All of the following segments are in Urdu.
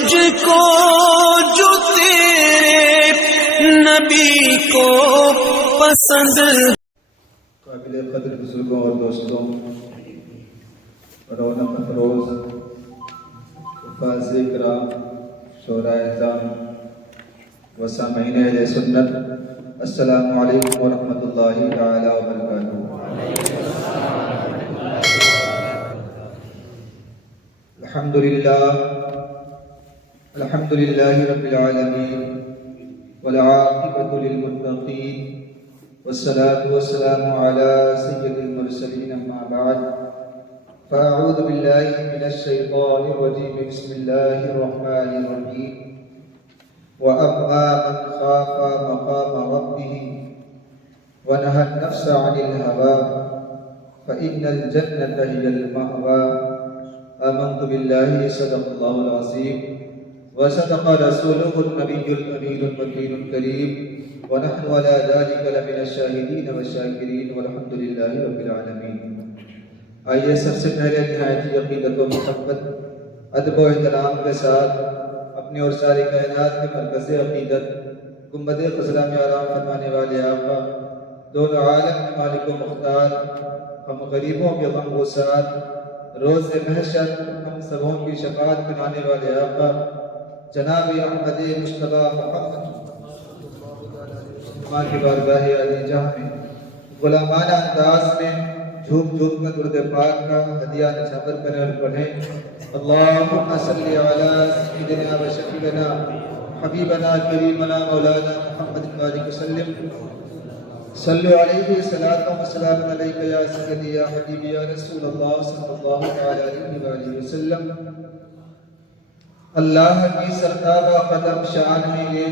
تجھ کو جو تیرے نبی کو پسند. قابل قدر بزرگوں اور دوستوں، رونق افروز حفاظ کرام، شورا اعظام و سامعین اہل سنت، السلام علیکم ورحمۃ اللہ تعالی وبرکاتہ. الحمد للہ رب العالمین والعاقبۃ للمتقین والصلاة والسلام على سید المرسلین، اما بعد فاعوذ باللہ من الشیطان الرجیم، بسم اللہ الرحمن الرحیم. وَأَمَّا مَنْ خَافَ مَقَامَ رَبِّهِ وَنَهَى النَّفْسَ عَنِ الْهَوَىٰ فَإِنَّ الْجَنَّةَ هِيَ الْمَأْوَىٰ. آمنت باللہ صدق اللہ العظیم وصدق رسولہ النبی الامین المکین الکریم ونحن علی ذلک لمن الشاہدین والشاکرین والحمد للہ رب العالمین. آئیے سب سے پہلے نہایت عقیدت و محبت، ادب و احترام کے ساتھ اپنے اور ساری کائنات کے مرکز عقیدت گنبد خضرا میں آرام فرمانے والے آقا، دونوں عالم کے مالک و مختار، ہم غریبوں کے غم گسار، روز محشر ہم سبوں کی شفاعت کرانے والے آقا جناب احمد مصطفیٰ محمد کی بارگاہ عالی جہاں میں غلامانہ انداز میں جھوم جھوم کر درود پاک کا ہدیہ نچھاور کریں اور پڑھیں. اللہم صلی علی سیدنا و شفیعنا حبیبنا کریمنا مولانا محمد بارک وسلم. صلو علیہ صلاۃ و سلام علیک یا سیدی یا حبیبی یا رسول اللہ صلی اللہ علیہ وآلہ وسلم. اللہ کی سرتابہ قدم شان ہے یہ،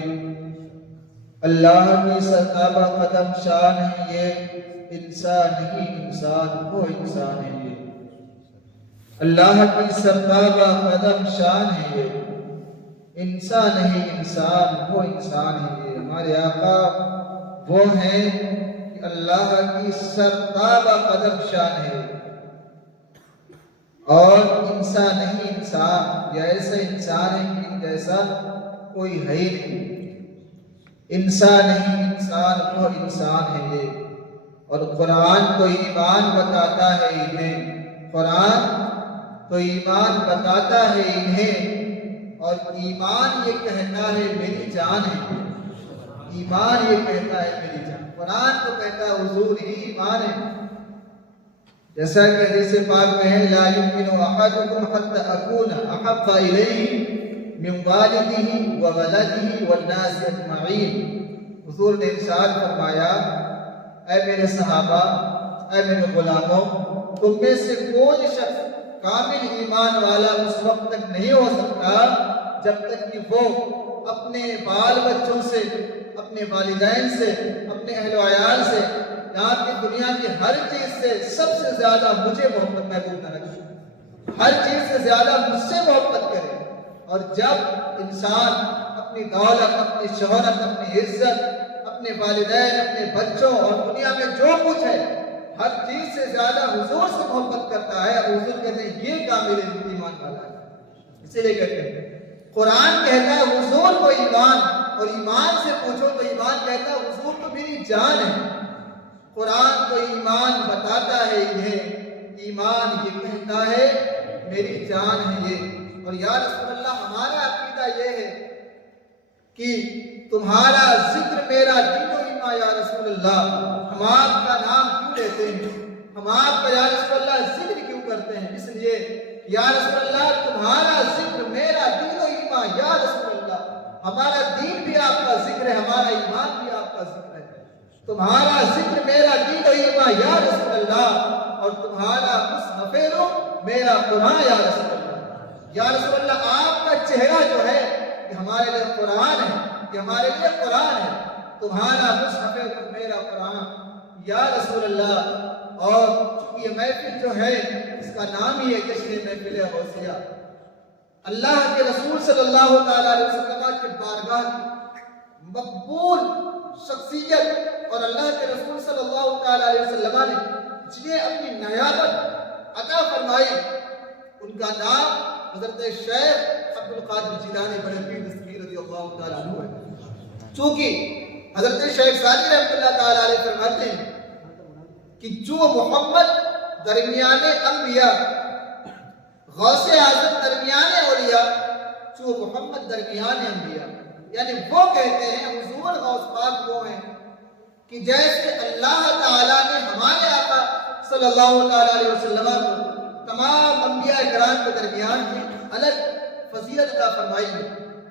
اللہ کی سرتابہ قدم شان ہے یہ، انسان ہی انسان وہ انسان ہے یہ. اللہ کی سرتابہ قدم شان ہے یہ، انسان ہی انسان وہ انسان ہے یہ. ہمارے آقا وہ ہیں کہ اللہ کی سرتابہ قدم شان ہے، اور انسان نہیں انسان، یا ایسا انسان ہے کہ ان جیسا کوئی ہے ہی نہیں. انسان نہیں انسان وہ انسان ہے یہ. اور قرآن تو ایمان بتاتا ہے انہیں، قرآن تو ایمان بتاتا ہے انہیں، اور ایمان یہ کہتا ہے میری جان ہے. ایمان یہ کہتا ہے میری جان. قرآن تو کہتا ہے حضور ہی ایمان ہے. جیسا کہ حدیث پاک میں ہے لا یؤمن احدکم حتی اکون احب الیہ من والدہ وولدہ والناس اجمعین. حضور نے ارشاد فرمایا اے میرے صحابہ، اے میرے غلاموں، تم میں سے کوئی شخص کامل ایمان والا اس وقت تک نہیں ہو سکتا جب تک کہ وہ اپنے بال بچوں سے، اپنے والدین سے، اپنے اہل و عیال سے، یہاں کی دنیا کی ہر چیز سے سب سے زیادہ مجھے محبت محبوب نہ رکھے، ہر چیز سے زیادہ مجھ سے محبت کرے. اور جب انسان اپنی دولت، اپنی شہرت، اپنی عزت، اپنے والدین، اپنے بچوں اور دنیا میں جو کچھ ہے ہر چیز سے زیادہ حضور سے محبت کرتا ہے، حضور کہتے ہیں یہ کامل ایمان والا ہے. اسی لیے کہتے ہیں قرآن کہتا ہے حضور کو ایمان، اور ایمان سے پوچھو تو ایمان کہتا ہے حضور تو میری جان ہے. قرآن تو ایمان بتاتا ہے انہیں، ایمان یہ کہتا ہے میری جان ہے یہ. اور یا رسول اللہ ہمارا عقیدہ یہ ہے کہ تمہارا ذکر میرا دین و ایمان. یا رسول اللہ ہم آپ کا نام کیوں لیتے ہیں، ہم آپ کا یا رسول اللہ ذکر کیوں کرتے ہیں؟ اس لیے یا رسول اللہ تمہارا ذکر میرا دین و ایمان. یا رسول اللہ ہمارا دین بھی آپ کا ذکر ہے، ہمارا ایمان بھی آپ کا ذکر ہے. تمہارا ذکر میرا دین و ایمان یا رسول اللہ، اور تمہارا مصحف میرا قرآن. یا رسول اللہ، یا رسول اللہ آپ کا چہرہ جو ہے کہ ہمارے لیے قرآن ہے، کہ ہمارے لیے قرآن ہے. تمہارا مصحف میرا قرآن. یا رسول اللہ. اور چونکہ یہ محفل جو ہے اس کا نام ہی ہے جشن محفل غوثیہ. اللہ کے رسول صلی اللہ تعالیٰ علیہ وسلم کے بارگاہ مقبول شخصیت اور اللہ کے رسول صلی اللہ تعالیٰ علیہ وسلم نے جنہیں اپنی نیابت عطا فرمائی، ان کا نام حضرت شیخ عبد القادر جیلانی بڑے پیر دستگیر رضی اللہ تعالیٰ عنہ ہے. چونکہ حضرت شیخ سادی رحمۃ اللہ تعالیٰ علیہ فرماتے ہیں کہ جو محمد درمیان انبیاء، غوث اعظم درمیان اولیاء، جو محمد درمیان انبیاء، یعنی وہ کہتے ہیں حضور غوث پاک وہ ہیں کہ جیسے اللہ تعالیٰ نے ہمارے آقا صلی اللہ علیہ وسلم کو تمام انبیاء کرام کے درمیان میں الگ فضیلت عطا فرمائی ہے.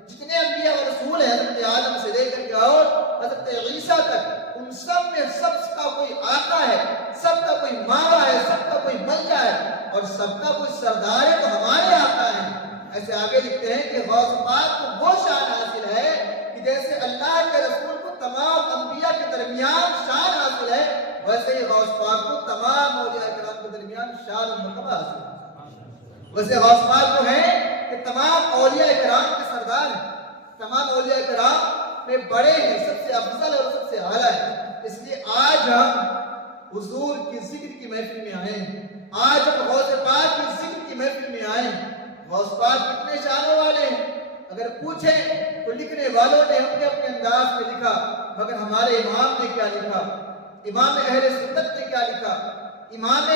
جتنے انبیاء و رسول ہیں حضرت آدم سے لے کر کے اور حضرت عیسیٰ تک، ان سب میں سب کا کوئی آقا ہے، سب کا کوئی ماوا ہے، سب کا کوئی ملیا ہے، اور سب کا کوئی سردار ہے تو ہمارے آقا ہیں. ایسے آگے لکھتے ہیں کہ غوث پاک کو وہ شان حاصل ہے کہ جیسے اللہ کے رسول کو تمام انبیاء کے درمیان شان حاصل ہے، ویسے ہی غوث پاک کو تمام اولیاء کرام کے درمیان شان و مرتبہ حاصل ہے. ویسے غوث پاک کو ہے کہ تمام اولیاء کرام کے سردار ہیں، تمام اولیاء کرام میں بڑے ہیں، سب سے افضل اور سب سے اعلیٰ ہے. اس لیے آج ہم حضور کی ذکر کی محفل میں آئے ہیں، آج ہم غوث پاک کی ذکر کی محفل میں آئے ہیں. غوث پاک کتنے شانوں والے ہیں اگر پوچھیں تو لکھنے والوں نے اپنے اپنے انداز میں لکھا، مگر ہمارے امام نے کیا لکھا، امام اہل سنت نے کیا لکھا، امام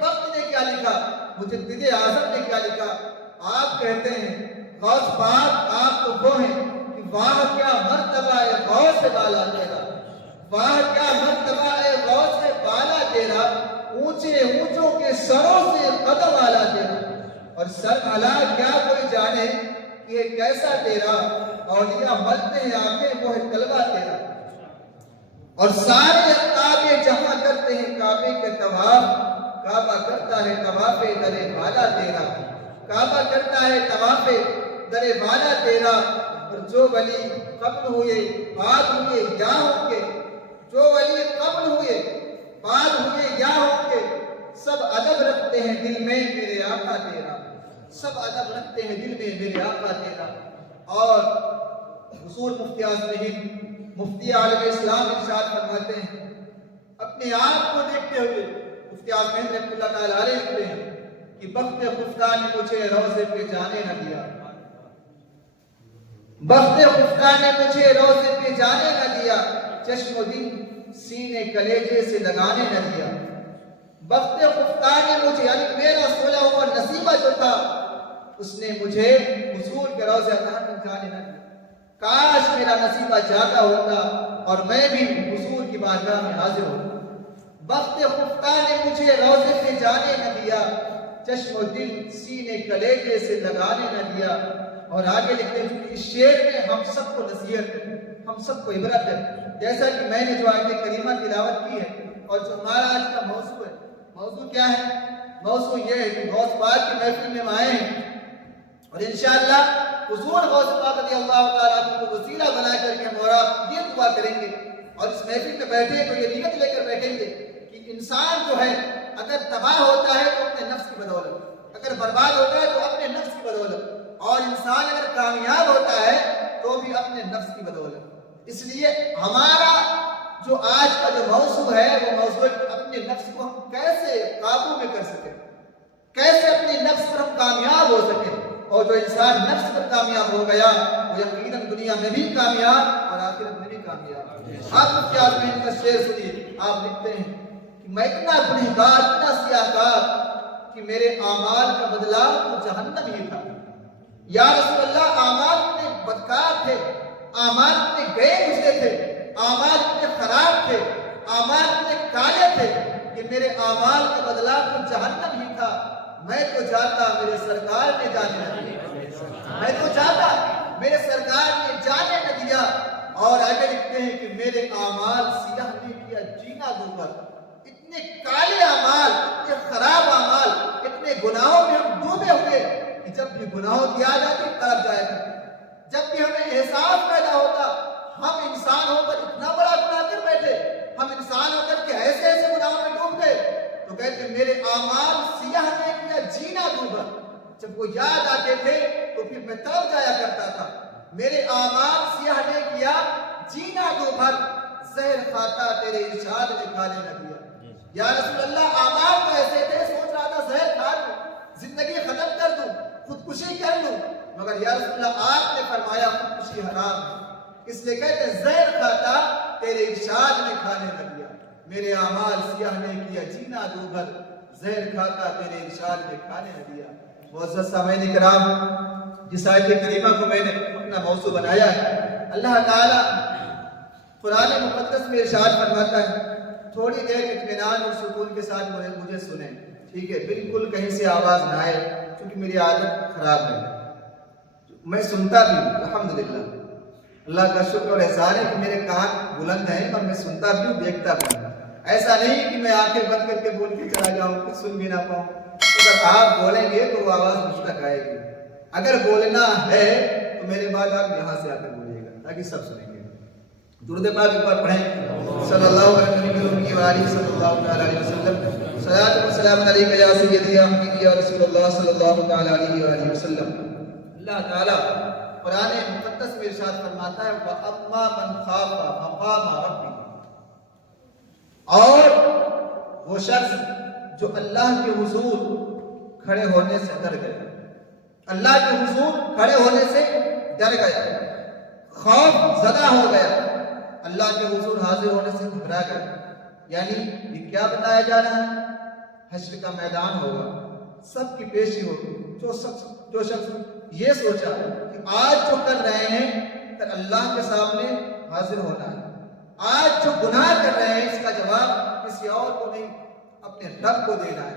وقت نے کیا لکھا، مجدد اعظم نے کیا لکھا. آپ کہتے ہیں غوث پاک آپ تو وہ ہیں کہ واہ کیا مرتبہ ہے غوث بالا تیرا، واہ کیا مرتبہ ہے غوث بالا تیرا، اونچے اونچوں کے سروں سے قدم آلا تیرا، اور سر علا کیا کوئی جانے کہ یہ کیسا تیرا، اولیاء ملتے ہیں آگے وہ ہے طلبہ تیرا. اور سارے کعبے جہاں کرتے ہیں کعبے کے طواف، کعبہ کرتا ہے طواف در بالا تیرا، کعبہ کرتا ہے طواف در بالا تیرا. اور جو ولی قبل ہوئے بعد ہوئے یا ہوں گے، جو ولی قبل ہوئے بعد ہوئے یا ہوں گے، سب ادب رکھتے ہیں دل میں میرے آقا تیرا، سب ادب رکھتے ہیں دل میں میرے آقا تیرا. اور حضور مفتی اعظم ہند مفتی عالم اسلام ارشاد فرماتے ہیں اپنے آپ کو دیکھتے ہوئے، مفتی اعظم ہند رحمۃ اللہ تعالیٰ علیہ لکھتے ہیں کہ بخت خفتہ نے مجھے روضے پہ جانے نہ دیا، بخت خفتہ نے مجھے روضے پہ جانے نہ دیا، چشم و دل سینے کلیجے سے لگانے نہ دیا. بخت خفتہ نے مجھے، یعنی میرا سویا ہوا نصیبہ جو تھا اس نے مجھے حضور کے روضے اطہر میں جانے نہ دیا. کاش میرا نصیبہ جاگا ہوتا اور میں بھی حضور کی بارگاہ میں حاضر ہوتا. بخت خفتہ نے مجھے روضے پہ جانے نہ دیا، چشم و دل سینے کلیجے سے لگانے نہ دیا. اور آگے لکھتے ہیں کہ اس شعر میں ہم سب کو نصیحت ہے، ہم سب کو عبرت ہے. جیسا کہ میں نے جو آیت کریمہ تلاوت کی ہے اور جو ہمارا آج کا موضوع ہے، موضوع کیا ہے؟ موضوع یہ ہے کہ غوث پاک کی محفل میں ہم آئے ہیں اور انشاءاللہ حضور غوث پاک رضی اللہ تعالیٰ عنہ کو وسیلہ بنا کر کے ہم اور آپ یہ دعا کریں گے اور اس محفل میں بیٹھے تو یہ نیت لے کر بیٹھیں گے کہ انسان جو ہے اگر تباہ ہوتا ہے تو اپنے نفس کی بدولت، اگر برباد ہوتا ہے تو اپنے نفس کی بدولت، اور انسان اگر کامیاب ہوتا ہے تو بھی اپنے نفس کی بدولت. اس لیے ہمارا جو آج کا جو موضوع ہے وہ موضوع اپنے نفس کو ہم کیسے قابو میں کر سکیں، کیسے اپنے نفس پر ہم کامیاب ہو سکیں. اور جو انسان نفس پر کامیاب ہو گیا وہ یقیناً دنیا میں بھی کامیاب اور آخرت میں بھی کامیاب. آپ مفتی اعظم ہند کا شعر سنیے. آپ لکھتے ہیں کہ میں اتنا گنہگار، اتنا سیاہکار کہ میرے اعمال کا بدلہ تو جہنم ہی تھا. یا رسول اللہ اعمال اتنے بدکار تھے، اعمال اتنے گئے گزرے تھے، اعمال اتنے خراب تھے، اعمال اتنے کالے تھے کہ میرے اعمال کا بدلہ تو جہنم ہی تھا. میں تو جاتا میرے سرکار نے جانے نہ دیا، میں تو جاتا میرے سرکار نے جانے نہ دیا. اور آگے لکھتے ہیں کہ میرے اعمال سیاہ نے کیا جینا دوبر. اتنے کالے اعمال، اتنے خراب اعمال، اتنے گناہوں میں ہم ڈوبے ہوئے کہ جب بھی گناہوں کی یاد آتی تڑپ جایا کرتے. جب بھی ہمیں احساس پیدا ہوتا ہم انسان ہو کر اتنا بڑا گناہ کر بیٹھے، ہم انسان ہو کر کے ایسے ایسے گناہوں میں ڈوب گئے، تو کہتے میرے اعمال سیاہ نے کیا جینا دوبر. جب وہ یاد آتے تھے تو پھر میں تڑپ جایا کرتا تھا. میرے اعمال سیاہ نے کیا جینا دوبھر، زہر کھاتا تیرے ارشاد نے کھانے نہ دیا. یا رسول اللہ اعمال تو ایسے تھے، سوچ رہا تھا زہر کھا لوں، زندگی ختم کر دوں، خودکشی کر لوں، مگر یا رسول اللہ آپ نے فرمایا خودکشی حرام ہے، اس لیے کہتے ہیں زہر کھاتا تیرے ارشاد نے کھانے نہ دیا، میرے اعمال سیاہ نے کیا جینا دوبھر، زہر کھاتا تیرے ارشاد نے کھانے نہ دیا۔ معزز سامعین کرام، جس آیت کریمہ کو میں نے اپنا موضوع بنایا ہے، اللہ تعالیٰ قرآن مقدس میں ارشاد فرماتا ہے تھوڑی دیر اطمینان اور سکون کے ساتھ مجھے سنیں، ٹھیک ہے، بالکل کہیں سے آواز نہ آئے، کیونکہ میری عادت خراب ہے، میں سنتا بھی ہوں الحمدللہ، اللہ کا شکر اور احسان ہے کہ میرے کان بلند ہیں اور میں سنتا بھی ہوں، دیکھتا بھی ہوں۔ ایسا نہیں کہ میں آنکھیں بند کر کے بول کے چلا جاؤں، کچھ سن بھی نہ پاؤں۔ اگر آپ بولیں گے تو وہ آواز مجھ تک آئے گی، اگر بولنا ہے تو میرے بعد آپ یہاں سے آ کر بولیے گا تاکہ سب سنیں گے۔ درود پاک ایک بار پڑھیں، صلی اللہ علیہ وآلہ صلی اللہ علیہ وسلم، صلاۃ و سلام علیک یا سیدی یا حبیبی یا رسول اللہ صلی اللہ علیہ وآلہ وسلم۔ اللہ تعالیٰ قرآن مقدس میں ارشاد فرماتا ہے وَأَمَّا مَنْ خَافَ مَقَامَ رَبِّهِ، اور وہ شخص جو اللہ کے حضور کھڑے ہونے سے ڈر گیا، اللہ کے حضور کھڑے ہونے سے ڈر گیا، خوف زدہ ہو گیا، اللہ کے حضور حاضر ہونے سے گھبرا گیا۔ یعنی یہ کیا بتایا جا رہا ہے؟ حشر کا میدان ہوگا، سب کی پیشی ہوگی۔ جو شخص یہ سوچا کہ آج جو کر رہے ہیں تو اللہ کے سامنے حاضر ہونا ہے، آج جو گناہ کر رہے ہیں اس کا جواب کسی اور کو نہیں اپنے رب کو دینا ہے۔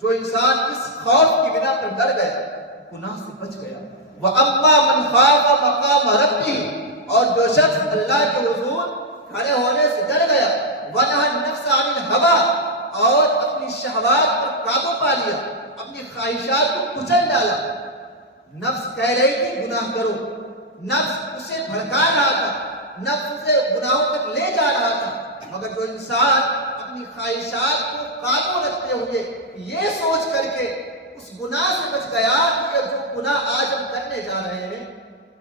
جو انسان اس خوف کی بنا پر ڈر گیا، گناہ سے بچ گیا۔ وَأَمَّا مَنْ خَافَ مَقَامَ رَبِّهِ، اور جو شخص اللہ کے حضور کھڑے ہونے سے ڈر گیا، وَنَهَى النَّفْسَ عَنِ الْهَوَىٰ، اور اپنی شہوات پر قابو پا لیا، اپنی خواہشات کو کچل ڈالا۔ نفس کہہ رہی تھی گناہ کرو، نفس اسے بھڑکا رہا تھا، نفس اسے گناہوں تک لے جا رہا تھا، مگر جو انسان اپنی خواہشات کو قابو رکھتے ہوئے یہ سوچ کر کے اس گناہ سے بچ گیا کہ جو گناہ آج ہم کرنے جا رہے ہیں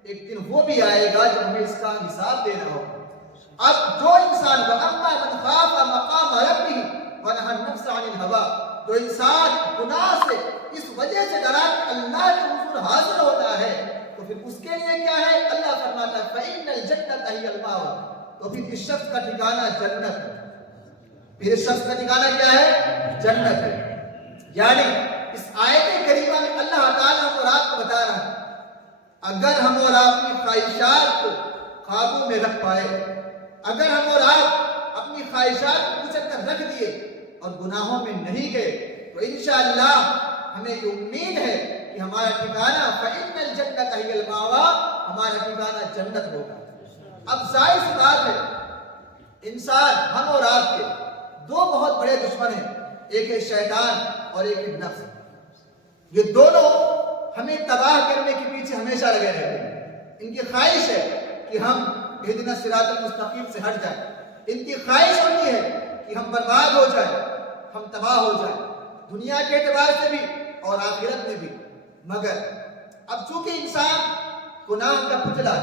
ایک دن وہ بھی آئے گا جب ہمیں اس کا حساب دینا ہوگا۔ اب جو انسان وَأَمَّا مَنْ خَافَ مَقَامَ رَبِّهِ وَنَهَى النَّفْسَ عَنِ الْهَوَىٰ، جو انسان گناہ سے اس وجہ سے ڈرا کہ اللہ کے حضور حاضر ہوتا ہے تو پھر اس کے لیے کیا ہے؟ اللہ فرماتا ہے فَإِنَّ الْجَنَّةَ هِيَ الْمَأْوَىٰ، تو پھر اس شخص کا ٹھکانہ جنت ہے۔ پھر اس شخص کا ٹھکانہ کیا ہے؟ جنت ہے۔ یعنی اس آیت کریمہ میں اللہ تعالیٰ ہم اور آپ کو بتا رہا ہے اگر ہم اور آپ اپنی خواہشات کو قابو میں رکھ پائے، اگر ہم اور آپ اپنی خواہشات کو کچل کر رکھ دیے اور گناہوں میں نہیں گئے تو انشاءاللہ ہمیں یہ امید ہے کہ ہمارا ٹھکانہ فَإِنَّ الْجَنَّةَ هِيَ الْمَأْوَىٰ، ہمارا ٹھکانہ جنت ہوگا۔ اب ظاہر سی بات ہے انسان ہم اور آپ کے دو بہت بڑے دشمن ہیں، ایک ہے شیطان اور ایک ہے نفس۔ یہ دونوں ہمیں تباہ کرنے کے پیچھے ہمیشہ لگے رہتے ہیں۔ ان کی خواہش ہے کہ ہم اہدنا الصراط المستقیم سے ہٹ جائیں، ان کی خواہش ہوتی ہے کہ ہم برباد ہو جائیں، ہم تباہ ہو جائیں، دنیا کے اعتبار سے بھی اور آخرت میں بھی۔ مگر اب چونکہ انسان گناہ کا پتلا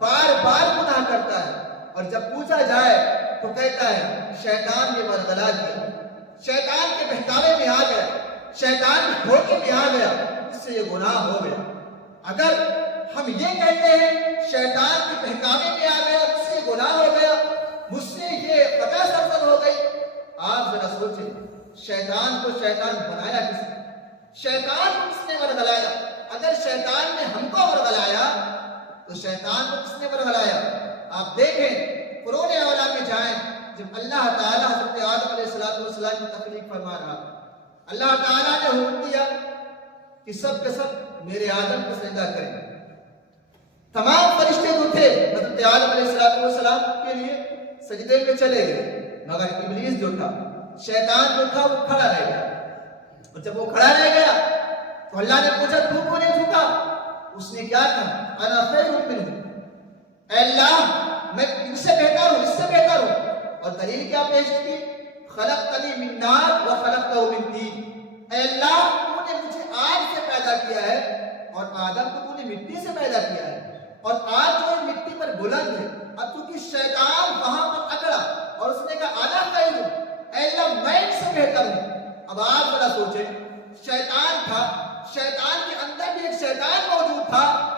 بار بار گناہ کرتا ہے اور جب پوچھا جائے تو کہتا ہے شیطان نے ورغلا دیا، شیطان کے بہکاوے میں آ گیا، شیطان کے دھوکے میں آ گیا، اس سے یہ گناہ ہو گیا۔ اگر ہم یہ کہتے ہیں شیطان کے بہکاوے میں آ گیا، اس سے گناہ ہو گیا، مجھ سے یہ خطا سرزد ہو گئی، آپ ذرا سوچیں شیطان کو شیطان بنایا کس نے؟ شیطان کو کس نے ورغلایا؟ اگر شیطان نے ہم کو ورغلایا تو شیطان کو کس نے ورغلایا؟ آپ دیکھیں قرون اولیٰ میں جائیں، جب اللہ تعالیٰ حضرت آدم علیہ السلام کی تخلیق فرما رہا، اللہ تعالیٰ نے حکم دیا کہ سب کے سب میرے آدم کو سجدہ کریں۔ تمام فرشتے جو تھے حضرت آدم علیہ السلام کے لیے سجدے میں چلے گئے، مگر ابلیس جو تھا، شیطان جو تھا، وہ کھڑا رہ گیا۔ اور جب وہ کھڑا رہ گیا تو اللہ نے پوچھا تو کیوں نہیں جھکا؟ اس نے کیا کہا؟ انا خیر منہ، اے اللہ میں ان سے بہتر ہوں، اس سے بہتر ہوں۔ اور دلیل کیا پیش کی؟ خلقتنی من نار وخلقتہ من طین، اے اللہ تو نے مجھے آگ سے پیدا کیا ہے اور آدم کو تو نے مٹی سے پیدا کیا ہے، اور آج جو مٹی پر بلند ہے۔ اب چونکہ شیطان وہاں پر اکڑا اور اس نے کہا انا خیر، اے اللہ میں ان سے بہتر ہوں۔ اب آپ ذرا سوچیں شیطان تھا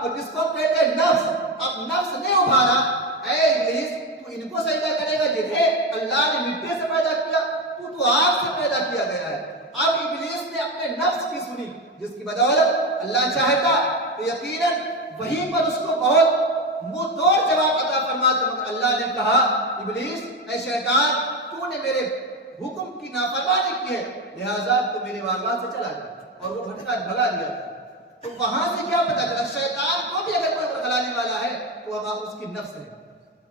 اور جس کو کہتے ہیں نفس، اب نفس نے ابھارا، اے ابلیس تو ان کو سجدہ کرے گا جنہیں اللہ نے مٹی سے پیدا کیا، تو آگ سے پیدا کیا گیا ہے۔ اب ابلیس نے اپنے نفس کی سنی، جس کی بدولت اللہ چاہتا تو یقیناً وہیں پر اس کو بہت منہ توڑ جواب عطا فرماتا، مگر اللہ نے کہا ابلیس اے شیطان تو نے میرے حکم کی نافرمانی کی ہے، لہذا تو میرے بارگاہ سے چلا جا، اور وہ بھگا دیا۔ تو وہاں سے کیا پتا چلا شیطان کو بھی اگر کوئی بھگانے والا ہے تو اب آپ اس کی نفس ہے۔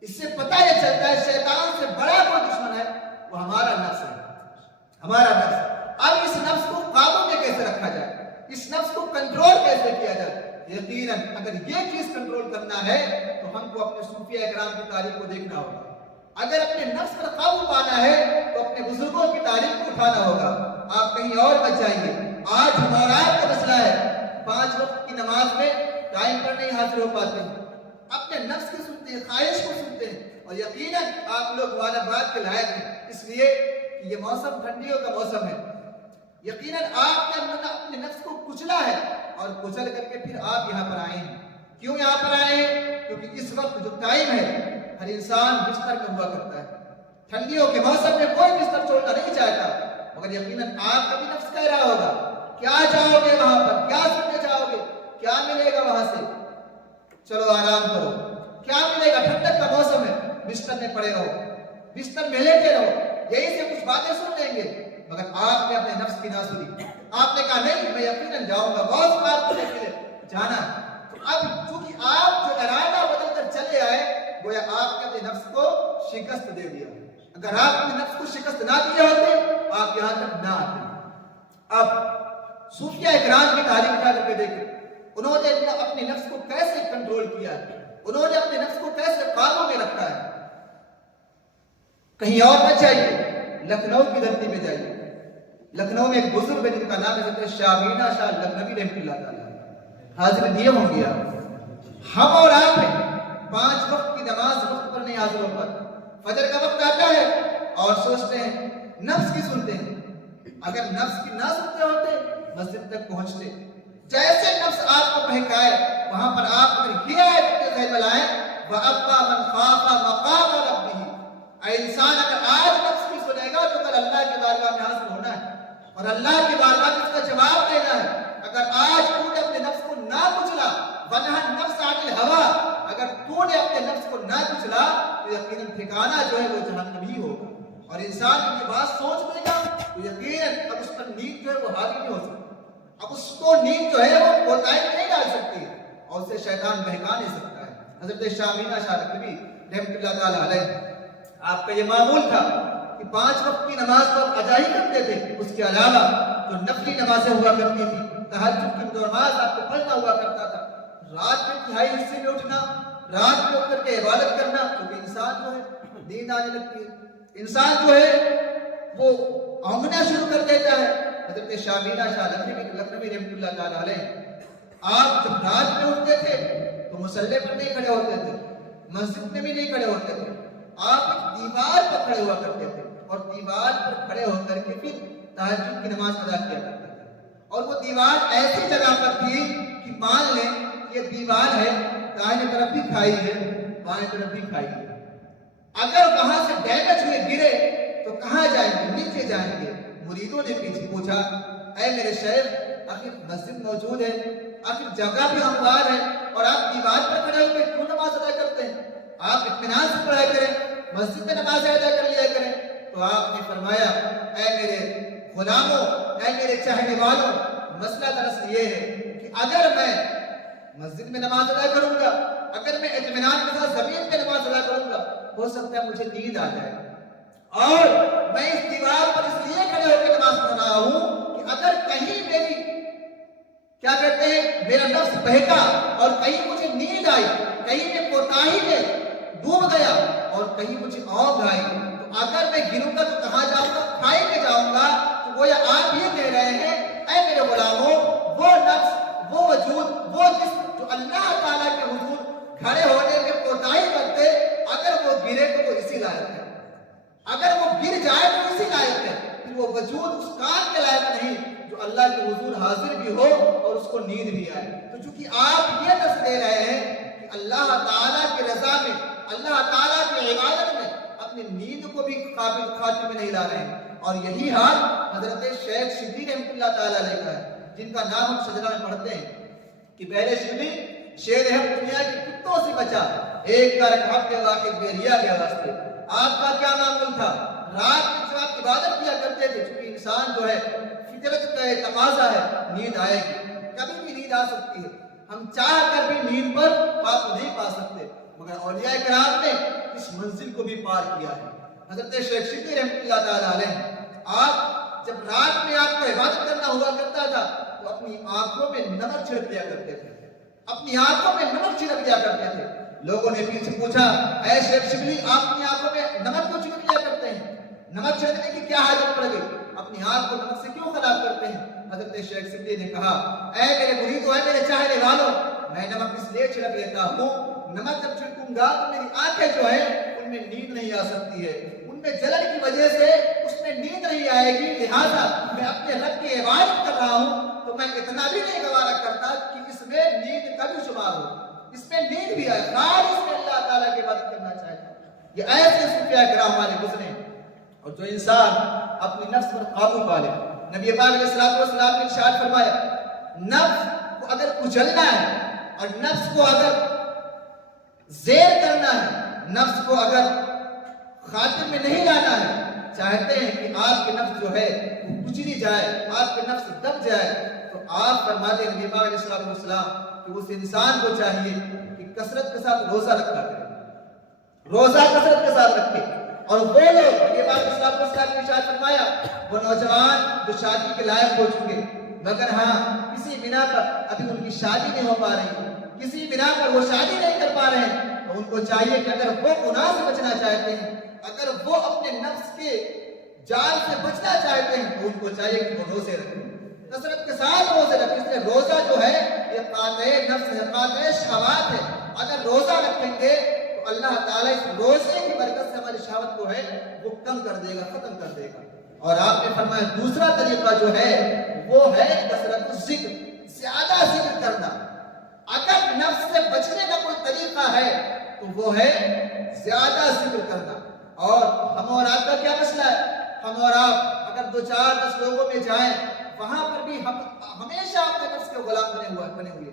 اس سے پتہ یہ چلتا ہے شیطان سے بڑا کوئی دشمن ہے وہ ہمارا نفس ہے، ہمارا نفس۔ اب اس نفس کو قابو میں کیسے رکھا جائے، اس نفس کو کنٹرول کیسے کیا جائے؟ یقیناً اگر یہ چیز کنٹرول کرنا ہے تو ہم کو اپنے صوفیہ اکرام کی تاریخ کو دیکھنا ہوگا۔ اگر اپنے نفس پر قابو پانا ہے تو اپنے بزرگوں کی تاریخ کو اٹھانا ہوگا۔ آپ کہیں اور مت جائیے۔ آج ہمارا کا مسئلہ ہے 5 وقت کی نماز میں ٹائم پر نہیں حاضر ہو پاتے ہیں، اپنے نفس کی سنتے ہیں، خواہش کو سنتے ہیں، اور یقیناً آپ لوگ والا بات کے لائق ہیں، اس لیے کہ یہ موسم ٹھنڈیوں کا موسم ہے۔ یقیناً آپ نے اپنے نفس کو کچلا ہے اور کچل کر کے پھر آپ یہاں پر آئے ہیں۔ کیوں یہاں پر آئے ہیں؟ کیونکہ اس وقت جو ٹائم ہے ہر انسان بستر میں ہوا کرتا ہے۔ ٹھنڈیوں کے موسم میں کوئی بستر چھوڑنا نہیں چاہتا، مگر یقیناً آپ کا بھی نفس کہہ رہا ہوگا کیا چاہو گے وہاں پر، کیا سننے چاہو گے، کیا ملے گا وہاں سے؟ چلو آرام کرو، کیا ملے گا؟ ٹھنڈک کا موسم ہے، بستر میں پڑے رہو، بستر میں لیٹے رہو، یہی سے کچھ باتیں سن لیں گے۔ مگر آپ نے اپنے نفس کی نہ سنی، آپ نے کہا نہیں میں یقیناً جاؤں گا، بہت بات کرنے کے لیے جانا۔ تو اب چونکہ آپ جو ارادہ بدل کر چلے آئے گویا آپ نے اپنے نفس کو شکست دے دیا۔ اگر آپ اپنے نفس کو شکست نہ دیے ہوتے آپ یہاں تک نہ آتے۔ اب صوفیہ اکرام کی تاریخ اٹھا کر کے دیکھیں، انہوں نے اپنے نفس کو کیسے کنٹرول کیا ہے، انہوں نے اپنے نفس کو کیسے قابو میں رکھا ہے۔ کہیں اور نہ چاہیے، لکھنؤ کی دھرتی میں جائیے۔ لکھنؤ میں ایک بزرگ ہے جن کا نام ہے حضرت شاہینہ شاہ لکھنوی رحمۃ اللہ تعالیٰ، حاضر دیے ہوں گے آپ۔ ہم اور آپ ہیں 5 وقت کی نماز وقت پر نہیں حاضر ہو پاتے، فجر کا وقت آتا ہے اور سوچتے ہیں نفس کی سنتے ہیں۔ اگر نفس کی نہ سنتے ہوتے مسجد تک پہنچتے۔ جیسے نفس آپ کو بہکائے وہاں پر آپ اگر یہ آیت کے ذہن میں لائیں وَأَمَّا مَنْ خَافَ مَقَامَ رَبِّهِ، اے انسان اگر آج نفس کی سنے گا تو کل اللہ کی بارگاہ میں حاضر ہونا ہے اور اللہ کی بارگاہ میں اس کا جواب دینا ہے۔ اگر آج تو نے اپنے نفس کو نہ کچلا وَنَهَا النَّفْسَ عَنِ الْهَوَىٰ، اگر تو نے اپنے نفس کو نہ کچلا تو یقیناً ٹھکانہ جو ہے وہ جہنم ہی ہوگا۔ اور انسان کی بات سوچ لے گا تو یقیناً اب اس پر نیند جو ہے وہ حاوی نہیں ہو سکتی، اب اس کو نیند جو ہے وہ کوتاہی نہیں ڈال سکتی اور اسے شیطان بہکا نہیں سکتا ہے۔ حضرت شاہینہ شاہ لکھنوی رحمۃ اللہ تعالیٰ علیہ، آپ کا یہ معمول تھا کہ 5 وقت کی نماز تو آپ ادا ہی کرتے تھے، اس کے علاوہ جو نفلی نمازیں ہوا کرتی تھی، تہجد کی نماز آپ کو پڑھنا ہوا کرتا تھا۔ رات کے تہائی حصے میں اٹھنا، رات میں اٹھ کر کے عبادت کرنا، کیونکہ انسان جو ہے نیند آنے لگتی ہے، انسان جو ہے وہ اونگنا شروع کر دیتا ہے۔ حضرت شاہینہ شاہ لکھنوی رحمۃ اللہ تعالیٰ علیہ، آپ جب رات میں اٹھتے تھے تو مصلی پر نہیں کھڑے ہوتے تھے، مسجد میں بھی نہیں کھڑے ہوتے تھے، آپ ایک دیوار پر کھڑے ہوا کرتے تھے اور دیوار پر کھڑے ہو کر کے پھر تہجد کی نماز ادا کیا کرتے تھے۔ اور وہ دیوار ایسی جگہ پر تھی کہ مان لیں یہ دیوار ہے، دائیں طرف بھی کھائی ہے بائیں طرف بھی کھائی ہے، اگر وہاں سے ڈیمیج ہوئے گرے تو کہاں جائیں گے؟ نیچے جائیں گے۔ مریدوں نے پیچھے پوچھا اے میرے شیخ آخر مسجد موجود ہے، آخر جگہ بھی ہموار ہے اور آپ دیوار پر کھڑے ہو کے کیوں نماز ادا کرتے ہیں؟ آپ اطمینان سے پڑھا کریں، مسجد میں نماز ادا کر لیا کریں۔ تو آپ نے فرمایا اے میرے غلاموں، اے میرے چاہنے والوں، مسئلہ دراصل یہ ہے کہ اگر میں مسجد میں نماز ادا کروں گا، اگر میں اطمینان کے ساتھ زمین پہ نماز ادا کروں گا، ہو سکتا ہے مجھے نیند آ جائے، اور میں اس دیوار پر اس لیے کھڑے ہو کے نماز پڑھ رہا ہوں کہ اگر کہیں میری کیا کہتے ہیں میرا نفس بہکا اور کہیں مجھے نیند آئی، کہیں میں کوتاہی میں ڈوب گیا اور کہیں مجھے اونگ آئی، تو اگر میں گروں گا تو کہاں جاؤں گا؟ کھائی میں جاؤں گا۔ تو گویا آپ یہ کہہ رہے ہیں اے میرے غلاموں، وہ نفس، وہ وجود، وہ جسم جو اللہ تعالیٰ کے حضور کھڑے ہونے میں کوتاہی کرتے، اگر وہ گرے تو وہ اسی لائق ہے، اگر وہ گر جائے تو اسی لائق ہے، پھر وہ وجود اس کام کے لائق نہیں جو اللہ کے حضور حاضر بھی ہو اور اس کو نیند بھی آئے. تو چونکہ آپ یہ درس دے رہے ہیں کہ اللہ تعالیٰ کی رضا میں، اللہ تعالیٰ کی عبادت میں اپنی نیند کو بھی قابل خاطر میں نہیں لا رہے ہیں. اور یہی حال حضرت شیخ شبلی رحمۃ اللہ تعالیٰ علیہ کا ہے، جن کا نام ہم شجرہ میں پڑھتے ہیں کہ پہلے شبلی شیر ہے دنیا کے کتوں سے بچا، ایک کا رکعت کے واقع بیریا کے واسطے. آپ کا کیا معمول تھا؟ رات میں جب آپ عبادت کیا کرتے تھے، چونکہ انسان جو ہے فطرت کا تقاضا ہے نیند آئے گی، کبھی بھی نیند آ سکتی ہے، ہم چاہ کر بھی نیند پر قابو نہیں پا سکتے، مگر اولیاء کرام نے اس منزل کو بھی پار کیا ہے. حضرت شیخ شبلی رحمۃ اللہ تعالیٰ علیہ، آپ جب رات میں آپ کو عبادت کرنا ہوا کرتا تھا تو اپنی آنکھوں میں نمک چھڑک دیا کرتے تھے، اپنی آنکھوں میں نمک چھڑک دیا کرتے تھے. لوگوں نے پیچھے پوچھا، اے شیخ شبلی آپ اپنی آنکھوں میں نمک کیوں چھڑک دیا کرتے ہیں؟ نمک چھڑکنے کی کیا حاجت پڑ گئی؟ اپنی آنکھ کو نمک سے کیوں خراب کرتے ہیں؟ حضرت شیخ شبلی نے کہا، اے میرے مرید اے میرے چاہنے والوں، میں نمک اس لیے چھڑک لیتا ہوں، نمک جب چھڑکوں گا تو میری آنکھیں جو ہے ان میں نیند نہیں آ سکتی ہے، ان میں جلن کی وجہ سے اس میں نیند نہیں آئے گی، لہذا میں اپنے رب کی عبادت کر رہا ہوں تو میں اتنا بھی نہیں گوارا کرتا کہ اس میں نیند کبھی شمار ہو، اس میں نیند بھی آئے، خاص اس میں اللہ تعالیٰ کی عبادت کرنا چاہتا ہوں. یہ ایسے صوفیاء کرام ہمارے گزرے. اور جو انسان اپنی نفس پر قابو پا لے، نبی پاک علیہ الصلوۃ والسلام نے ارشاد فرمایا، نفس کو اگر کچلنا ہے اور نفس کو اگر زیر کرنا ہے، نفس کو اگر خاطر میں نہیں لانا ہے، چاہتے ہیں کہ آپ کی نفس جو ہے وہ کچلی جائے، آپ کی نفس دب جائے، تو آپ فرماتے ہیں نبی پاک علیہ الصلوۃ والسلام کہ اس انسان کو چاہیے کہ کثرت کے ساتھ روزہ رکھا کرے، روزہ کثرت کے ساتھ رکھے. اور وہ لوگ نبی پاک علیہ الصلوۃ والسلام نے ارشاد فرمایا، وہ نوجوان جو شادی کے لائق ہو چکے مگر ہاں کسی بنا پر ابھی ان کی شادی نہیں ہو پا رہی، کسی بنا پر وہ شادی نہیں کر پا رہے ہیں، تو ان کو چاہیے کہ اگر وہ گناہ سے بچنا چاہتے ہیں، اگر وہ اپنے نفس کے جال سے بچنا چاہتے ہیں، تو ان کو چاہیے کہ وہ روزے رکھیں، کثرت کے ساتھ روزے رکھیں. اس لیے روزہ جو ہے یہ قاطع نفس ہے، قاطع شہوات ہے. اگر روزہ رکھیں گے تو اللہ تعالیٰ اس روزے کی برکت سے ہماری شہوت کو ہے وہ کم کر دے گا، ختم کر دے گا. اور آپ نے فرمایا دوسرا طریقہ جو ہے وہ ہے کثرت الذکر، زیادہ ذکر کرنا. اگر نفس سے بچنے کا کوئی طریقہ ہے تو وہ ہے زیادہ ذکر کرنا. اور ہم اور آپ کا کیا مسئلہ ہے؟ ہم اور آپ اگر 2-4-10 لوگوں میں جائیں، وہاں پر بھی ہم ہمیشہ اپنے نفس کے غلام بنے ہوئے،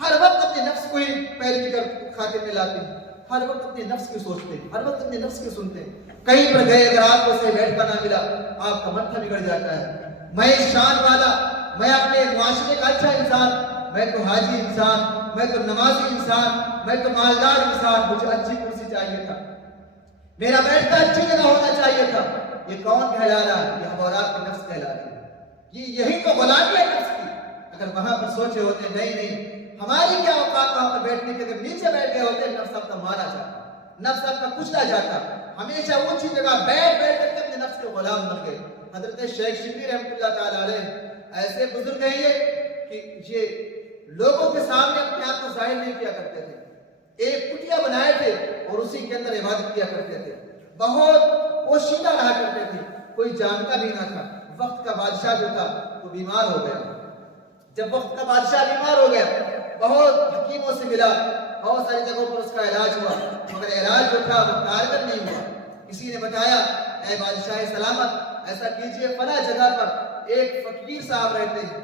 ہر وقت اپنے نفس کو ہی پیروی کر خاطر میں لاتے ہیں، ہر وقت اپنے نفس کی سوچتے ہیں، ہر وقت اپنے نفس کی سنتے ہیں. کہیں پر گئے اگر آپ کو سے بیٹھ نہ ملا، آپ کا متھا بگڑ جاتا ہے. میں شان والا، میں اپنے معاشرے کا اچھا انسان، میں تو حاجی انسان، میں تو نمازی انسان، میں تو مالدار انسان، مجھے اچھی کرسی چاہیے تھا، میرا بیٹھنا اچھی جگہ ہونا چاہیے تھا. یہ کون کہلا رہا ہے؟ یہ ہم اور آپ کے نفس کہلا رہے ہیں. یہی تو غلامی ہے نفس کی. اگر وہاں پر سوچے ہوتے نہیں ہماری کیا اوقات وہاں پر بیٹھنے کے، اگر نیچے بیٹھ گئے ہوتے نفس آپ کا مارا جاتا، نفس آپ کا کچلا جاتا. ہمیشہ اونچی جگہ بیٹھ کر کے اپنے نفس کے غلام بن گئے. حضرت شیخ شبلی رحمۃ اللہ تعالیٰ علیہ ایسے بزرگ ہیں یہ کہ یہ لوگوں کے سامنے اپنے آپ کو ظاہر نہیں کیا کرتے تھے. ایک کٹیا بنائے تھے اور اسی کے اندر عبادت کیا کرتے تھے. بہت پوشیدہ رہا کرتے تھے، کوئی جانتا بھی نہ تھا. وقت کا بادشاہ جو تھا وہ بیمار ہو گیا. جب وقت کا بادشاہ بیمار ہو گیا، بہت حکیموں سے ملا، بہت ساری جگہوں پر اس کا علاج ہوا، مگر علاج جو تھا وہ کارگر نہیں ہوا. کسی نے بتایا، اے بادشاہ سلامت، ایسا کیجئے فلاں جگہ پر ایک فقیر صاحب رہتے ہیں،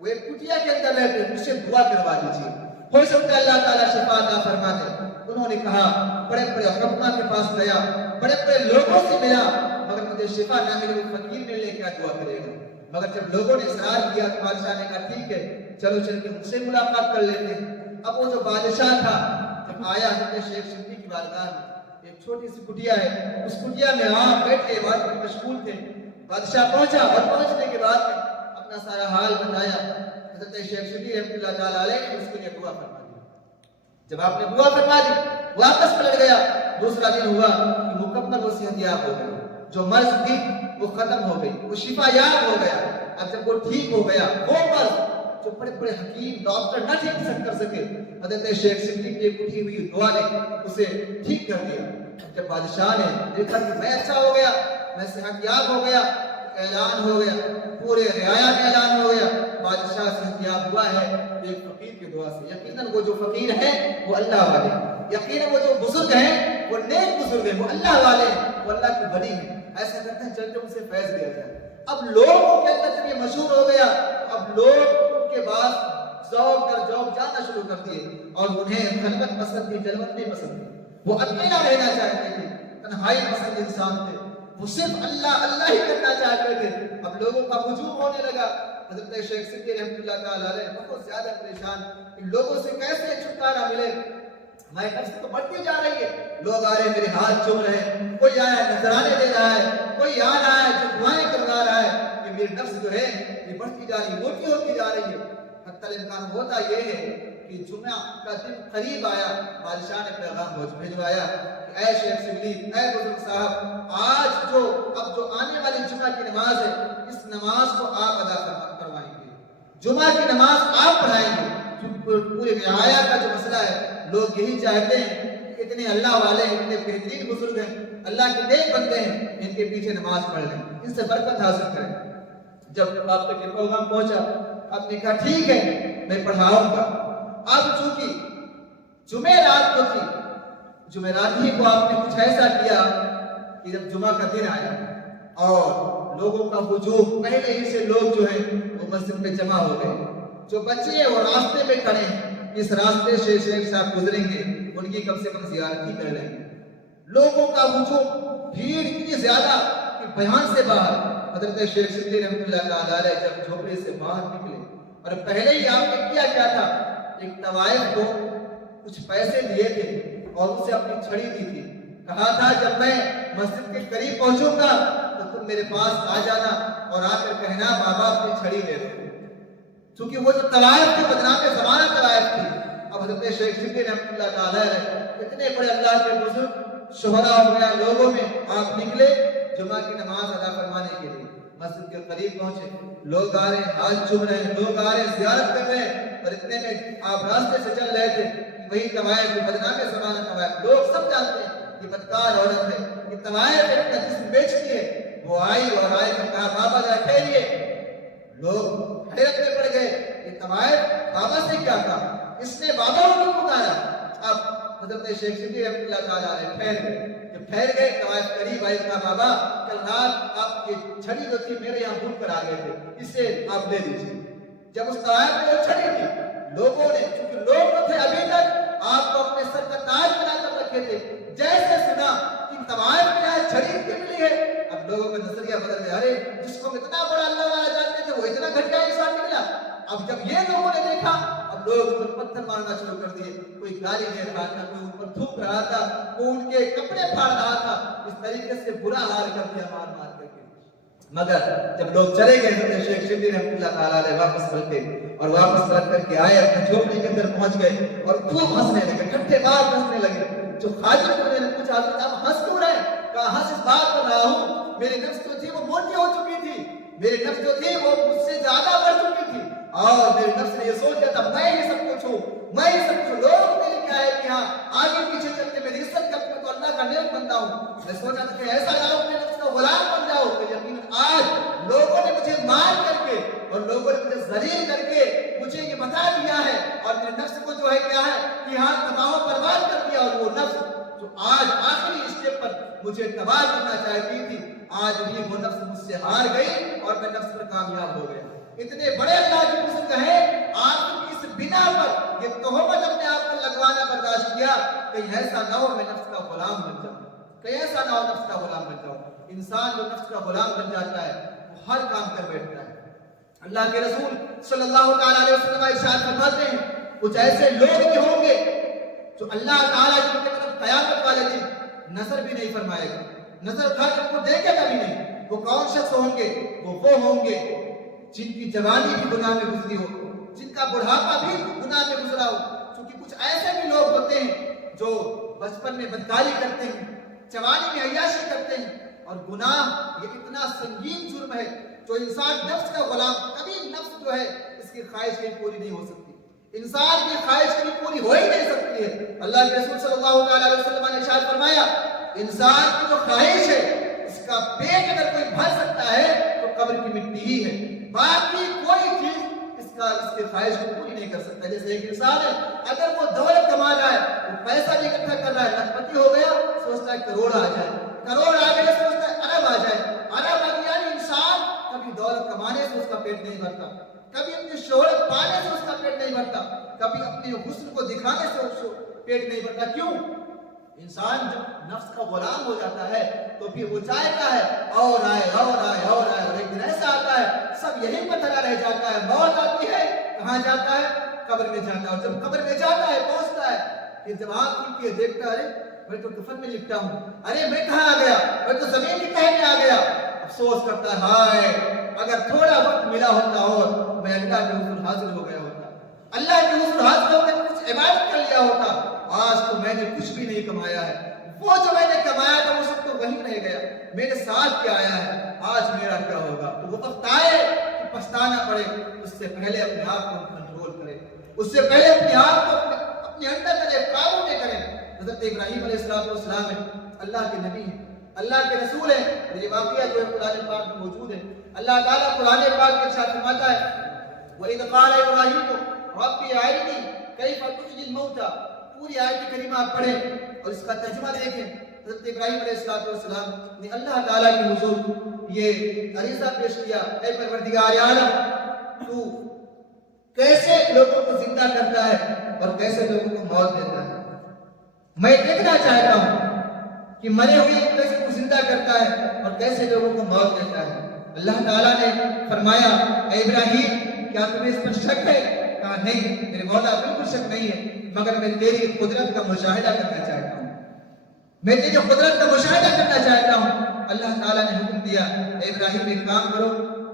وہ ایک کٹیا کے اندر رہتے ہیں، مجھ سے دعا کروا دیجیے، ہو سکتا ہے اللہ تعالیٰ شفا عطا فرما دے. انہوں نے کہا، بڑے بڑے حکماں کے پاس گیا، بڑے بڑے لوگوں سے ملا، مگر مجھے شفا نہ ملے. وہ فقیر میرے لیے کیا دعا کرے گا؟ مگر جب لوگوں نے اصرار کیا تو بادشاہ نے کہا ٹھیک ہے، چلو چل کے مجھ سے ملاقات کر لیتے ہیں. اب وہ جو بادشاہ تھا جب آیا حضرت شیخ شبلی کی بارگاہ میں، ایک چھوٹی سی کٹیا ہے، اس کٹیا میں آپ بیٹھے عبادت میں مشغول تھے. بادشاہ پہنچا اور پہنچنے کے بعد اپنا سارا حال بتایا. حضرت شیخ شبلی رحمۃ اللہ تعالیٰ علیہ نے اس کے لیے دعا فرما دی. جب آپ نے دعا فرما دی واپس پلٹ گیا. دوسرا دن ہوا کہ مکمل وہ صحت یاب ہو گیا، جو مرض تھی وہ ختم ہو گئی، وہ شفا یاب ہو گیا. اب جب وہ ٹھیک ہو گیا، وہ مرض جو بڑے بڑے حکیم ڈاکٹر نہ ٹھیک کر سکے، حضرت شیخ شبلی کی اٹھی ہوئی دعا نے اسے ٹھیک کر دیا. جب بادشاہ نے دیکھا کہ میں اچھا ہو گیا، میں صحت یاب ہو گیا، اعلان ہو گیا، پورے رعایا کا اعلان ہو گیا، بادشاہ صحتیاب ہوا ہے ایک فقیر کی دعا سے۔ یقیناً وہ جو فقیر ہیں وہ اللہ والے ہیں، یقیناً وہ جو بزرگ ہیں وہ نیک بزرگ ہیں، وہ اللہ والے ہیں، وہ اللہ کی بڑی ہیں۔ ایسا کرتے ہیں چلتے ان سے فیض لیا جائے۔ اب لوگوں کے اندر جب یہ مشہور ہو گیا، اب لوگ ان کے بعد ذوق در ذوق جانا شروع کر دیے، اور انہیں خلوت پسند تھی، جلوت نہیں پسند تھی، وہ اکیلا رہنا چاہتے تھے، تنہائی پسند انسان تھے، وہ صرف اللہ اللہ ہی کرنا چاہتے تھے۔ اب لوگوں کا ہجوم ہونے لگا۔ حضرت شیخ سدی رحمۃ اللہ تعالی علیہ بہت زیادہ پریشان، ان لوگوں سے کیسے چھٹکارا ملے، ہماری نفس تو بڑھتی جا رہی ہے، لوگ آ رہے ہیں میرے ہاتھ چوم رہے ہیں، کوئی آیا ہے نذرانے دے رہا ہے، کوئی آ رہا ہے جو دعائیں کروا رہا ہے، کہ میری نفس جو ہے یہ بڑھتی جا رہی ہے، موٹی ہوتی جا رہی ہے۔ حتی الامکان ہوتا یہ ہے کہ جمعہ کا دن قریب آیا، بادشاہ نے پیغام بھیجوایا کہ اے شیخ سدی، اے بزرگ صاحب، اب جو آنے والی جمعہ کی نماز ہے، اس نماز کو آپ ادا کروائیں گے، جمعہ کی نماز آپ پڑھائیں گے۔ پورے رعایا کا جو مسئلہ ہے، لوگ یہی چاہتے ہیں کہ اتنے اللہ والے ہیں، اتنے بہترین بزرگ ہیں، اللہ کے نیک بندے ہیں، ان کے پیچھے نماز پڑھ لیں، ان سے برکت حاصل کریں۔ جب آپ تک یہ پیغام پہنچا، آپ نے کہا ٹھیک ہے میں پڑھاؤں گا۔ اب چونکہ جمعرات کو تھی، جمعرات ہی کو آپ نے کچھ ایسا کیا کہ جب جمعہ کا دن آیا اور لوگوں کا ہجوم، پہلے ہی سے لوگ جو ہیں وہ مسجد میں جمع ہو گئے، جو بچے ہیں وہ راستے میں کھڑے ہیں، اس راستے سے شیخ صاحب گزریں گے، ان کی کم سے کم زیارت ہی کر لیں گے۔ لوگوں کا ہجوم، بھیڑ اتنی زیادہ کہ بیان سے باہر۔ حضرت شیخ سدی رحمۃ اللہ تعالی علیہ جب جھوپڑی سے باہر نکلے، اور پہلے ہی آپ نے کیا تھا، ایک طوائف کو کچھ پیسے دیے تھے اور اسے اپنی چھڑی دی تھی، کہا تھا جب میں مسجد کے قریب پہنچوں گا تو تم میرے پاس آ جانا اور آ کر کہنا بابا اپنی چھڑی لے لو، چونکہ وہ جو طوائف تھی بدنام زمانہ طوائف تھی۔ اب حضرت شیخ سدی رحمۃ اللہ تعالی علیہ اتنے بڑے اللہ کے بزرگ شہرا ہو گیا لوگوں میں، آپ نکلے جمعہ کی نماز ادا فرمانے کے لیے، مسجد کے قریب پہنچے، لوگ آ رہے ہیں ہاتھ چوم رہے ہیں، لوگ آ رہے ہیں زیارت کر رہے ہیں، اور اتنے میں آپ راستے سے چل رہے تھے، وہی طوائف بدنام زمانہ طوائف، لوگ سب جانتے ہیں یہ بدکار عورت ہے، یہ طوائف اپنا جسم بیچتی ہے، وہ آئی اور آئے کر کہا بابا ذرا ٹھہریے۔ لوگ حیرت میں پڑ گئے، یہ طوائف بابا سے کیا کہا، اس نے بابا کو پکارا۔ اب حضرت شیخ سدی رحمۃ اللہ تعالی علیہ ٹھہر گئے، جب ٹھہر گئے طوائف قریب آئی، کہا بابا کل رات آپ کی چھڑی جو تھی میرے یہاں بھول کر آ گئے تھے، اسے آپ لے لیجیے۔ جب اس طوائف میں وہ چھڑی تھی، لوگوں نے، چونکہ لوگ تو تھے ابھی تک آپ کو اپنے سر کا تاج بنا کر رکھے تھے، جیسے سنا کہ طوائف میں آج چھڑی کی ملی ہے، اب لوگوں کا نظریہ بدل گیا، ارے جس کو اتنا بڑا اللہ والا جانتے تھے وہ اتنا گھٹیا انسان نکلا۔ اب جب یہ لوگوں نے دیکھا، اب لوگ ان پر پتھر مارنا شروع کر دیے، کوئی گالی دے رہا تھا، کوئی ان پر تھوک رہا تھا، کوئی ان کے کپڑے پھاڑ رہا تھا، اس طریقے سے برا حال کر دیا مار مار کر کے۔ مگر جب لوگ چلے گئے تو شیخ سدی رحمۃ اللہ تعالی علیہ واپس پلٹے اور واپس پلٹ کر کے آئے، اپنے جھوپڑی کے اندر پہنچ گئے اور خوب ہنسنے لگے، ٹھٹھے بات ہنسنے لگے۔ جو خادم کو نے پوچھا حضرت آپ ہنس کیوں رہے؟ کہا ہنس اس بات پر رہا ہوں میری نفس جو تھی وہ موٹی ہو چکی تھی، میری نفس جو تھی وہ مجھ سے زیادہ بڑھ چکی تھی، اور میری نفس نے یہ سوچا تھا میں ہی سب کچھ ہوں، میں ہی سب کچھ، لوگ میرے کیا ہے کہ ہاں آگے پیچھے چل کے میری عزت کرتے ہیں تو اللہ کا نیک بنتا ہوں، میں سوچا تھا کہ ایسا نہ ہو اپنے نفس کا غلام بن جاؤ، کہ یقیناً آج لوگوں نے مجھے مار کر کے اور لوگوں نے مجھے ذلیل کر کے مجھے یہ بتا دیا ہے، اور میرے نفس کو جو ہے کیا ہے کہ ہاں تباہ و برباد کر دیا، اور وہ نفس جو آج آخری اسٹیپ پر مجھے تباہ کرنا چاہتی تھی، آج بھی وہ نفس مجھ سے ہار گئی اور میں نفس پر کامیاب ہو گیا۔ اتنے بڑے اللہ کے بزرگ ہیں، آپ کی اس بنا پر یہ تہمت اپنے آپ کو لگوانا برداشت کیا، کہیں ایسا نہ ہو میں نفس کا غلام بن جاؤں، کہیں ایسا نہ ہو نفس کا غلام بن جاؤں۔ انسان جو نفس کا غلام بن جاتا ہے وہ ہر کام کر بیٹھتا ہے۔ اللہ کے رسول صلی اللہ تعالیٰ علیہ وسلم ارشاد فرماتے ہیں کچھ ایسے لوگ بھی ہوں گے جو اللہ تعالیٰ جن کے طرف قیامت والے دن نظر بھی نہیں فرمائے گا، نظر اٹھا کر کو دیکھے گا بھی نہیں۔ وہ کون شخص ہوں گے؟ وہ ہوں گے جن کی جوانی بھی گناہ میں گزری ہو، جن کا بڑھاپا بھی گناہ میں گزرا ہو۔ کیونکہ کچھ ایسے بھی لوگ ہوتے ہیں جو بچپن میں بدکاری کرتے ہیں، جوانی میں عیاشی کرتے ہیں، اور گناہ یہ اتنا سنگین جرم ہے جو انسان نفس کا غلام، کبھی نفس جو ہے اس کی خواہش کبھی پوری نہیں ہو سکتی، انسان کی خواہش کبھی پوری ہو ہی نہیں سکتی ہے۔ اللہ کے رسول صلی اللہ تعالیٰ علیہ وسلم نے ارشاد فرمایا انسان کی جو خواہش ہے اس کا پیٹ اگر کوئی بھر سکتا ہے تو قبر کی مٹی ہی ہے، باقی کوئی چیز اس کے خواہش کو پوری نہیں کر سکتا۔ جیسے ایک انسان ہے، اگر وہ دولت کما رہا ہے، وہ پیسہ بھی اکٹھا کر رہا ہے، لاکھپتی ہو گیا، سوچتا ہے کروڑ آ جائے، کروڑ آ گئے سوچتا ہے ارب آ جائے، ارب آ گیا۔ یعنی انسان کبھی دولت کمانے سے اس کا پیٹ نہیں بھرتا، کبھی اپنی شہرت پانے سے اس کا پیٹ نہیں بھرتا، کبھی اپنے حسن کو دکھانے سے اس کو پیٹ نہیں بھرتا۔ کیوں؟ انسان جب نفس کا غلام ہو جاتا ہے تو پھر وہ چاہتا ہے اور آئے اور آئے اور آئے، اور ایک دن ایسا آتا ہے سب یہی پتھرا رہ جاتا ہے، موت آتی ہے، کہاں جاتا ہے؟ قبر میں جاتا ہے۔ اور جب قبر میں جاتا ہے، پہنچتا ہے، پھر جب آنکھ کھلتی ہے دیکھتا ہے، ارے میں تو کفن میں لپٹا ہوں، ارے میں کہاں آ گیا، میں تو زمین کی تہہ میں آ گیا۔ افسوس کرتا ہے، ہائے اگر تھوڑا وقت ملا ہوتا اور میں اللہ کے حضور حاضر ہو گیا ہوتا، اللہ کے حضور حاضر ہو کر کچھ عبادت کر لیا ہوتا، آج تو میں نے کچھ بھی نہیں کمایا ہے، وہ جو میں نے کمایا تھا وہ سب تو وہیں رہ گیا، میرے ساتھ کیا آیا ہے، آج میرا کیا ہوگا؟ تو وہ وقت آئے کہ پچھتانا پڑے، اس سے پہلے اپنے آپ کو کنٹرول کرے، اس سے پہلے اپنے آپ کو اپنے اندر کرے، قابو میں کرے۔ حضرت ابراہیم علیہ السلام ہے، اللہ کے نبی ہیں، اللہ کے رسول ہیں، اور یہ واقعہ جو ہے قرآن پاک میں موجود ہے۔ اللہ تعالیٰ قرآن پاک کے ارشاد فرماتا ہے، وَإِذْ قَالَ إِبْرَاهِيمُ رَبِّ أَرِنِي كَيْفَ تُحْيِي الْمَوْتَى۔ پوری آیت کریمہ آپ پڑھیں اور اس کا ترجمہ دیکھیں۔ حضرت ابراہیم علیہ السلام نے اللہ تعالیٰ کے حضور یہ عریضہ پیش کیا، اے پروردگار عالم، تو کیسے لوگوں کو زندہ کرتا ہے اور کیسے لوگوں کو موت دیتا ہے؟ میں دیکھنا چاہتا ہوں کہ مرے ہوئے کو کیسے تو زندہ کرتا ہے اور کیسے لوگوں کو موت دیتا ہے۔ اللہ تعالیٰ نے فرمایا، اے ابراہیم کیا تمہیں اس پر شک ہے؟ کہا نہیں میرے مولا، بالکل شک نہیں ہے، مگر میں تیری قدرت کا مشاہدہ کرنا چاہتا ہوں، میں تیری قدرت کا مشاہدہ کرنا چاہتا ہوں۔ اللہ تعالیٰ نے حکم دیا، اے ابراہیم ایک کام کرو،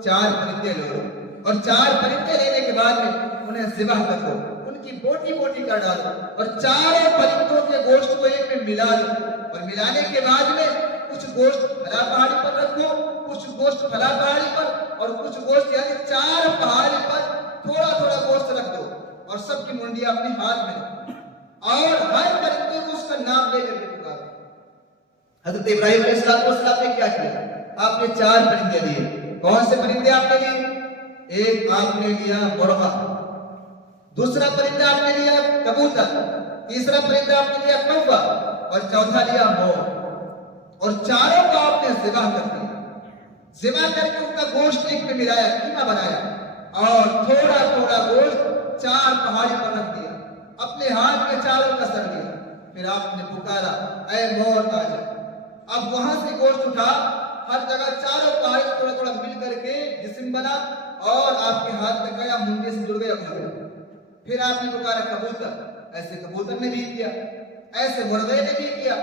4 پرندے لو اور 4 پرندے لینے کے بعد میں انہیں ذبح کر دو، ان کی بوٹی بوٹی کر ڈالو اور 4 پرندوں کے گوشت کو ایک میں ملا دو، اور ملانے کے بعد میں کچھ گوشت پھلا پہاڑی پر رکھو، کچھ گوشت پھلا پہاڑی پر، اور کچھ گوشت یعنی 4 پہاڑی پر تھوڑا تھوڑا گوشت رکھ دو، اور سب کی منڈیاں اپنے ہاتھ میں رکھو، اور ہر پرندے کو اس کا نام لے کر کے پکارو۔ حضرت ابراہیم علیہ السلام نے کیا کیا؟ آپ نے 4 پرندے لیے۔ کون سے پرندے آپ نے لیے؟ ایک آپ نے لیا مرغا، دوسرا پرندہ آپ نے لیا کبوتر، تیسرا پرندہ آپ نے لیا کوّا، اور چوتھا لیا مور، اور 4 کو آپ نے ذبح کر دیا۔ ذبح کر کے ان کا گوشت ایک میں ملایا، قیمہ بنایا، اور تھوڑا تھوڑا گوشت 4 پہاڑی پر رکھ دیا، اپنے ہاتھ میں 4 کا سر لیا، پھر آپ نے پکارا، اے مور آ جا۔ اب وہاں سے گوشت اٹھا، ہر جگہ 4 پہاڑی تھوڑا تھوڑا مل کر کے جسم بنا، اور آپ کے ہاتھ میں گیا، منڈے سے جڑ گیا، اڑ گیا۔ پھر آپ نے پکارا کبوتر، ایسے کبوتر نے بھی کیا، ایسے مرغے نے بھی کیا،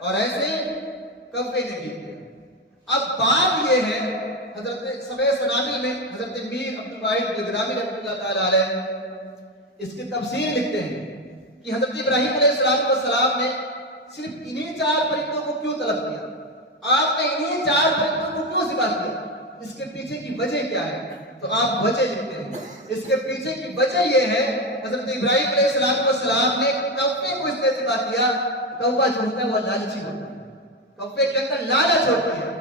اور ایسے کوے نے بھی کیا۔ اب بات یہ ہے، حضرت سبع سنابل میں حضرت میر عبدالواحد الگرامی رحمۃ اللہ تعالیٰ علیہ اس کی تفسیر لکھتے ہیں کہ حضرت ابراہیم علیہ السلام نے صرف انہی 4 پرندوں کو کیوں طلب کیا؟ آپ نے انہی 4 پرندوں کو کیوں ذبح کیا؟ اس کے پیچھے کی وجہ کیا ہے؟ تو آپ وجہ لکھتے ہیں، اس کے پیچھے کی وجہ یہ ہے، حضرت ابراہیم علیہ السلام نے کوے کو اس لیے ذبح کیا، کوّا جو ہوتا ہے وہ لالچی ہوتا ہے، کوے کے اندر لالچ ہوتی ہے،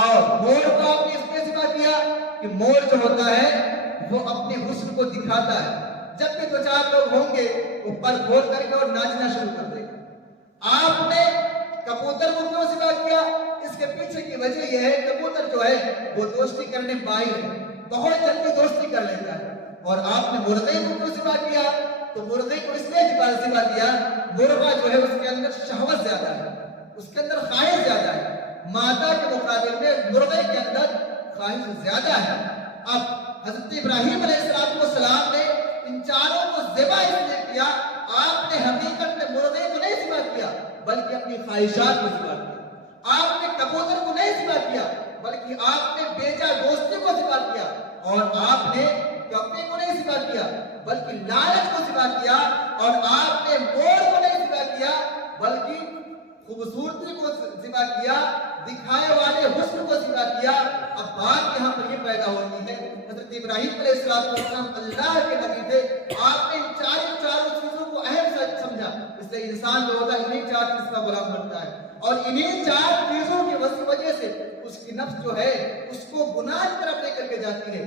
اور مور کو آپ نے اس لیے ذبح کیا کہ مور جو ہوتا ہے وہ اپنے حسن کو دکھاتا ہے، جب بھی 2-4 لوگ ہوں گے وہ پر کھول کر کے اور ناچنا شروع کر دے گا۔ آپ نے کبوتر کو کیوں ذبح کیا؟ اس کے پیچھے کی وجہ یہ ہے، کبوتر جو ہے وہ دوستی کرنے ماہر ہے، بہت جلدی دوستی کر لیتا ہے۔ اور آپ نے مرغے کو کیوں ذبح کیا؟ تو مرغے کو اس لیے ذبح کیا، مرغا جو ہے اس کے اندر شہوت زیادہ ہے، اس کے اندر خواہش زیادہ ہے، مادہ کے مقابل میں مرغے کے اندر خواہش زیادہ ہے۔ اب حضرت ابراہیم علیہ السلام نے ان 4 کو ذبح اس لیے کیا، آپ نے حقیقت میں مرغے کو نہیں ذبح کیا بلکہ اپنی خواہشات کو ذبح کیا، آپ نے کبوتر کو نہیں ذبح کیا بلکہ آپ نے بیجا دوستی کو ذبح کیا، اور آپ نے کوے کو نہیں ذبح کیا بلکہ لالچ کو ذبح کیا، اور آپ نے مور کو نہیں ذبح کیا بلکہ خوبصورتی کو ذبح کیا، دکھائے والے حسن کو ذبح کیا۔ اب بات یہاں پر یہ پیدا ہوتی ہے، حضرت ابراہیم علیہ السلام اللہ کے نبی تھے، آپ نے ان چاروں چیزوں کو اہم سمجھا، اس لیے انسان جو ہوتا ہے انہیں 4 چیز کا غلام بنتا ہے، اور انہیں 4 چیزوں کی وجہ سے اس کی نفس جو ہے اس کو گناہ کی طرف لے کر کے جاتی ہے۔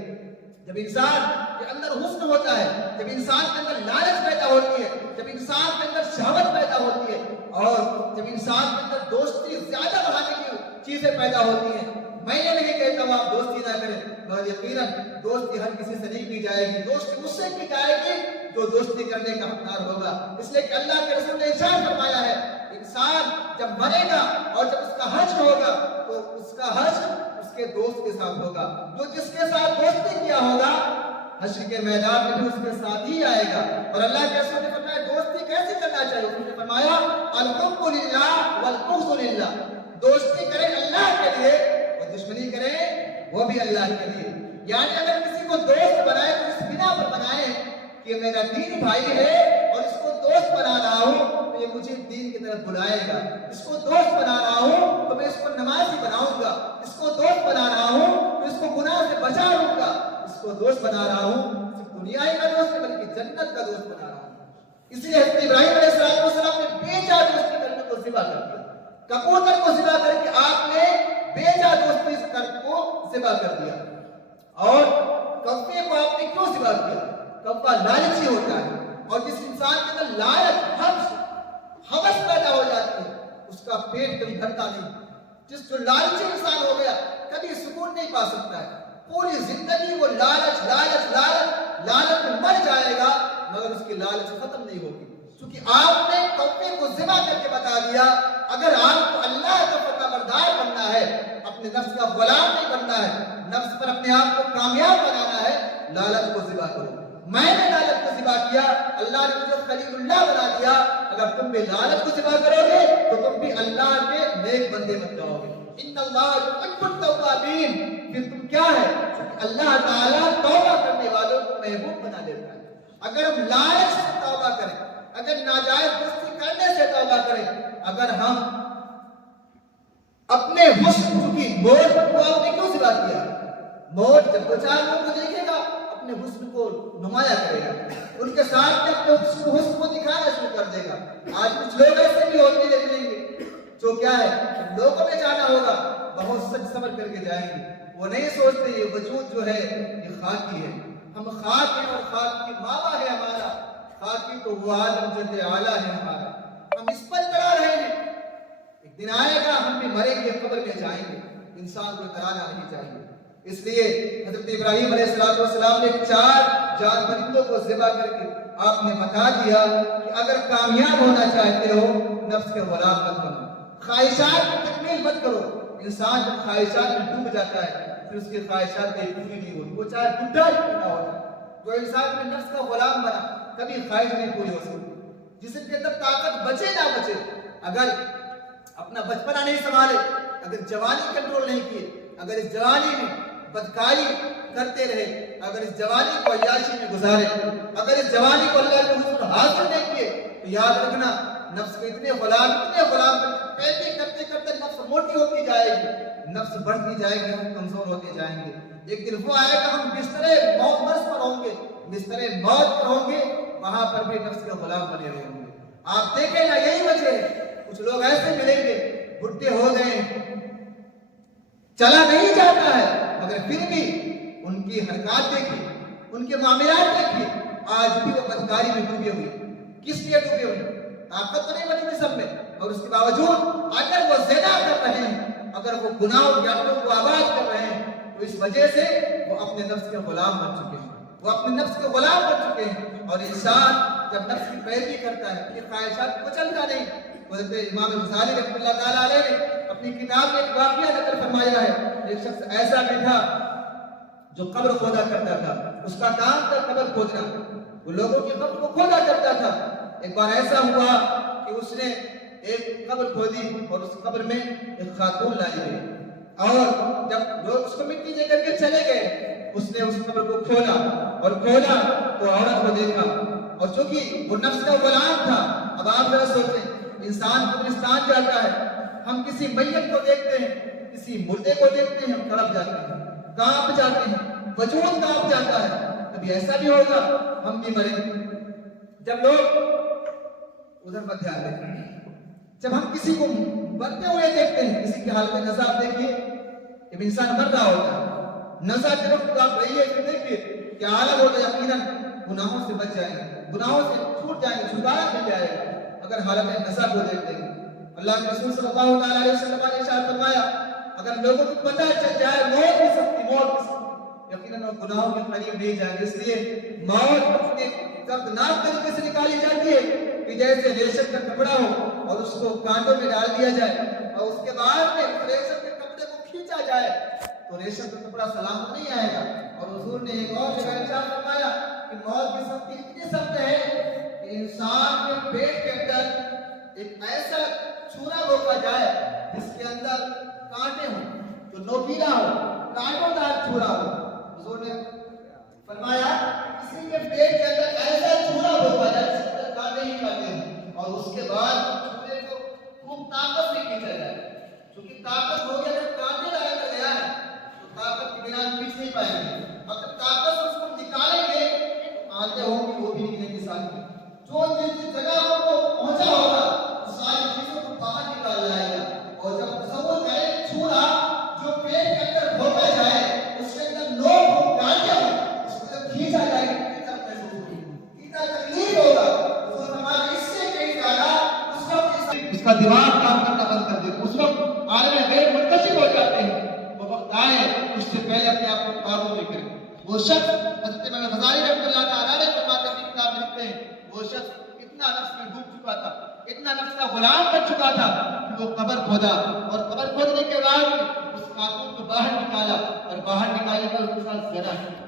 جب انسان کے اندر حسن ہوتا ہے، جب انسان کے اندر لالچ پیدا ہوتی ہے، جب انسان کے اندر شہوت پیدا ہوتی ہے، اور جب انسان کے اندر دوستی زیادہ بڑھانے کی چیزیں پیدا ہوتی ہیں۔ میں یہ نہیں کہتا ہوں آپ دوستی نہ کریں، مگر یقیناً دوستی ہر کسی سے نہیں کی جائے گی، دوستی اس سے کی جائے گی جو دوستی کرنے کا حقدار ہوگا۔ اس لیے کہ اللہ کے رسول نے ارشاد فرمایا ہے، انسان جب مرے گا اور جب اس کا حشر ہوگا تو اس کا حشر اس کے دوست کے ساتھ ہوگا، جو جس کے ساتھ دوستی کیا ہوگا حشر کے میدان میں بھی اس کے ساتھ ہی آئے گا۔ اور اللہ کے رسول نے فرمایا دوستی کیسے کرنا چاہیے، انہوں نے فرمایا الحب للہ والبغض للہ، دوستی کریں اللہ کے لیے اور دشمنی کریں وہ بھی اللہ کے لیے۔ یعنی اگر کسی کو دوست بنائے تو اس بنا پر بنائے کہ میرا دین بھائی ہے اور اس کو دوست بنا رہا ہوں تو یہ مجھے دین کی طرف بلائے گا، اس کو دوست بنا رہا ہوں تو میں اس کو نمازی بناؤں گا، اس کو دوست بنا رہا ہوں تو اس کو گناہ سے بچا لوں گا، اس کو دوست بنا رہا ہوں صرف دنیا کا دوست نہیں بلکہ جنت کا دوست بنا رہا ہوں۔ اس لیے حضرت ابراہیم علیہ السلام نے بیجا دوستی کرنے کو ذبح کر دیا، کبوتر کو ذبح کر کے آپ نے بیجا دوستی کو ذبح کر دیا۔ اور کوے کو آپ نے کیوں ذبح کیا؟ کوا لالچی ہوتا ہے، اور جس انسان کے اندر لالچ ہوس پیدا ہو جاتی ہے اس کا پیٹ کبھی بھرتا نہیں۔ جو لالچی انسان ہو گیا کبھی سکون نہیں پا سکتا ہے، پوری زندگی وہ لالچ لالچ لالچ لالچ میں مر جائے گا مگر اس کی لالچ ختم نہیں ہوگی۔ کیونکہ آپ نے کوے کو ذبح کر کے بتا دیا اگر آپ کو اللہ کا فرما بردار بننا ہے، اپنے نفس کا غلام نہیں بننا ہے، نفس پر اپنے آپ کو کامیاب بنانا ہے، لالچ کو ذبح کرو۔ میں نے لالچ کو ذبح کیا، اللہ نے مجھے خلیل اللہ بنا دیا، اگر تم بھی لالچ کو ذبح کرو گے تو تم بھی اللہ کے نیک بندے بن جاؤ گے۔ ان اللہ یحب التوابین، پھر تم کیا ہے؟ اللہ تعالیٰ توبہ کرنے والوں کو محبوب بنا دیتا ہے۔ اگر ہم لالچ سے توبہ کریں، اگر ناجائز دوستی کرنے سے توبہ کریں، اگر ہم اپنے حسن کی موت کو آپ نے کیوں ذبح کیا؟ موت جب 2-4 لوگوں کو دیکھے گا اپنے حسن کو نمایاں کرے گا، ان کے ساتھ اپنے حسن کو دکھانا شروع کر دے گا۔ آج کچھ لوگ ایسے بھی ہوتے ملیں گے جو کیا ہے لوگوں میں جانا ہوگا بہت سچ سمجھ کر کے جائیں گے، وہ نہیں سوچتے یہ وجود جو ہے یہ خاکی ہے، ہم خاک ہیں اور خاک کی ماوا ہے ہمارا، خاکی تو وہ عالم جد اعلیٰ ہے ہمارا، ہم اس پر اترا رہے ہیں، ایک دن آئے گا ہم بھی مریں گے قبر میں جائیں گے، انسان کو اترانا نہیں چاہیے۔ اس لیے حضرت ابراہیم علیہ السلام نے 4 جان پرندوں کو ذبح کر کے آپ نے بتا دیا کہ اگر کامیاب ہونا چاہتے ہو نفس کے غلام مت بنو، خواہشات کی تکمیل مت کرو۔ انسان جب خواہشات میں ڈوب جاتا ہے پھر اس کی خواہشات پوری نہیں ہوتی، وہ چاہے بڈھا ہی کیوں نہ ہو جائے۔ جو انسان میں نفس کا غلام بنا کبھی خواہش نہیں پوری ہو سکتی، جسم کے اندر طاقت بچے نہ بچے، اگر اپنا بچپنا نہیں سنبھالے، اگر جوانی کنٹرول نہیں کیے، اگر اس جوانی میں بدکاری کرتے رہے، اگر اس جوانی کو عیاشی میں گزارے، اگر اس جوانی کو اللہ کے حضور حاضر نہیں کیے تو یاد رکھنا نفس کے اتنے غلام پیدے کرتے کرتے نفس موٹی ہوتی جائے گی، نفس بڑھتی جائے گی، ہم کمزور ہوتے جائیں گے۔ ایک دن وہ آئے گا ہم بستر موت مرض پر ہوں گے، بستر موت پر ہوں گے، وہاں پر بھی نفس کے غلام بنے رہیں گے۔ آپ دیکھیں نا یہی وجہ ہے، کچھ لوگ ایسے ملیں گے بڈھے ہو گئے چلا نہیں جاتا ہے مگر پھر بھی ان کی حرکات دیکھیے، ان کے معاملات دیکھیے، آج بھی وہ بدکاری میں ڈوبے ہوئے۔ کس لیے ڈوبے ہوئے؟ طاقت تو نہیں بچی جسم میں، اور اس کے باوجود اگر وہ زنا کر رہے ہیں، اگر وہ گناہ اور گناہوں کو آباد کر رہے ہیں تو اس وجہ سے وہ اپنے نفس کے غلام بن چکے ہیں، وہ اپنے نفس کے غلام بن چکے ہیں۔ اور انسان جب نفس کی پیروی کرتا ہے کہ خواہشات کو چلتا نہیں، حضرت امام غزالی رحمۃ اللہ تعالیٰ علیہ نے اپنی کتاب میں ایک واقعہ نقل فرمایا ہے، ایک شخص ایسا بھی تھا جو قبر کھودا کرتا تھا، اس کا کام تھا قبر کھودنا، وہ لوگوں کی قبر کو کھودا کرتا تھا۔ ایک بار ایسا ہوا کہ اس نے ایک قبر کھودی اور اس قبر میں ایک خاتون لائی گئی، اور جب لوگ اس کو مٹی دے کر کے چلے گئے اس نے اس قبر کو کھولا تو عورت کو دیکھا، اور چونکہ وہ نفس کا غلام تھا۔ اب آپ ذرا سوچیں، انسان قبرستان جاتا ہے، ہم کسی میت کو دیکھتے ہیں، کسی مردے کو دیکھتے ہیں، ہم تڑپ جاتے ہیں، کانپ جاتے ہیں، وجود کانپ جاتا ہے۔ کبھی ایسا بھی ہوگا ہم بھی مریں گے۔ جب لوگ ادھر مت دھیان رکھیں، جب ہم کسی کو مرتے ہوئے دیکھتے ہیں، کسی کی حالت نزا آپ دیکھیے، جب انسان مر رہا ہوتا ہے، نزا کے وقت آپ رہیے پھر دیکھیے کیا حالت ہوتا ہے، یقیناً گناہوں سے بچ جائیں گے، گناہوں سے چھوٹ جائیں گے، چھٹکارا مل جائے گا اگر حالت نزا کو دیکھ لیں گے۔ اللہ کے رسول صلی اللہ تعالیٰ علیہ وسلم نے ارشاد فرمایا اگر لوگوں کو پتہ چل جائے موت بھی سکتی، موت بھی سکتی، یقیناً وہ گناہوں کے قریب نہیں جائیں گے۔ اس لیے موت اپنے دردناک طریقے سے نکالی جاتی ہے کہ جیسے ریشم کا کپڑا ہو اور اس کو کانٹوں میں ڈال دیا جائے اور اس کے بعد میں ریشم کے کپڑے کو کھینچا جائے تو ریشم کا کپڑا سلامت نہیں آئے گا۔ اور حضور نے ایک اور جگہ ارشاد فرمایا کہ موت کی سختی اتنی سخت ہے کہ انسان کے پیٹ کے اندر ایک ایسا چھورا روکا جائے جس کے اندر کانٹے ہوں، جو نوکیلا ہو، کانٹوں دار چھورا ہو۔ حضور نے فرمایا کسی کے پیٹ کے اندر ایسا چھورا روکا جائے جس کے اندر کانٹے ہی کانٹے ہوں اور اس کے بعد چھورے کو خوب طاقت سے کھینچا جائے، چونکہ طاقت ہو گیا جب کانٹے لگا کر گیا ہے تو طاقت کے بنا کھینچ نہیں پائیں گے، اگر طاقت سے اس کو نکالیں گے تو آتے ہوں گے وہ بھی نکلیں گے ساتھ میں، جو جس جگہ کو پہنچا ہوگا ساری چیزوں کو باہر نکال جائے گا۔ اور جب تصور کریں چھوڑا جو پیٹ کے اندر دھوکا جائے اس کے اندر لوگ ہو کانٹے ہو اس کو جب کھینچا جائے گا کتنا محسوس ہوگی، کتنا تکلیف ہوگا۔ حضور ہمارے اس سے کہیں زیادہ اس وقت اس کا دماغ کام کرنا بند کر دے، اس وقت عالم غیب منتشر ہو جاتے ہیں، وہ وقت آئے اس سے پہلے اپنے آپ کو قابو میں کریں۔ وہ شخص حضرت امام غزالی رحمۃ اللہ تعالیٰ علیہ فرماتے ہیں کتاب میں لکھتے ہیں وہ شخص اتنا نفس میں ڈوب چکا تھا، اتنا نفس کا غلام بن چکا تھا کہ وہ قبر کھودا اور قبر کھودنے کے بعد اس خاتون کو باہر نکالا اور باہر نکالنے پر اس کے ساتھ زنا کیا،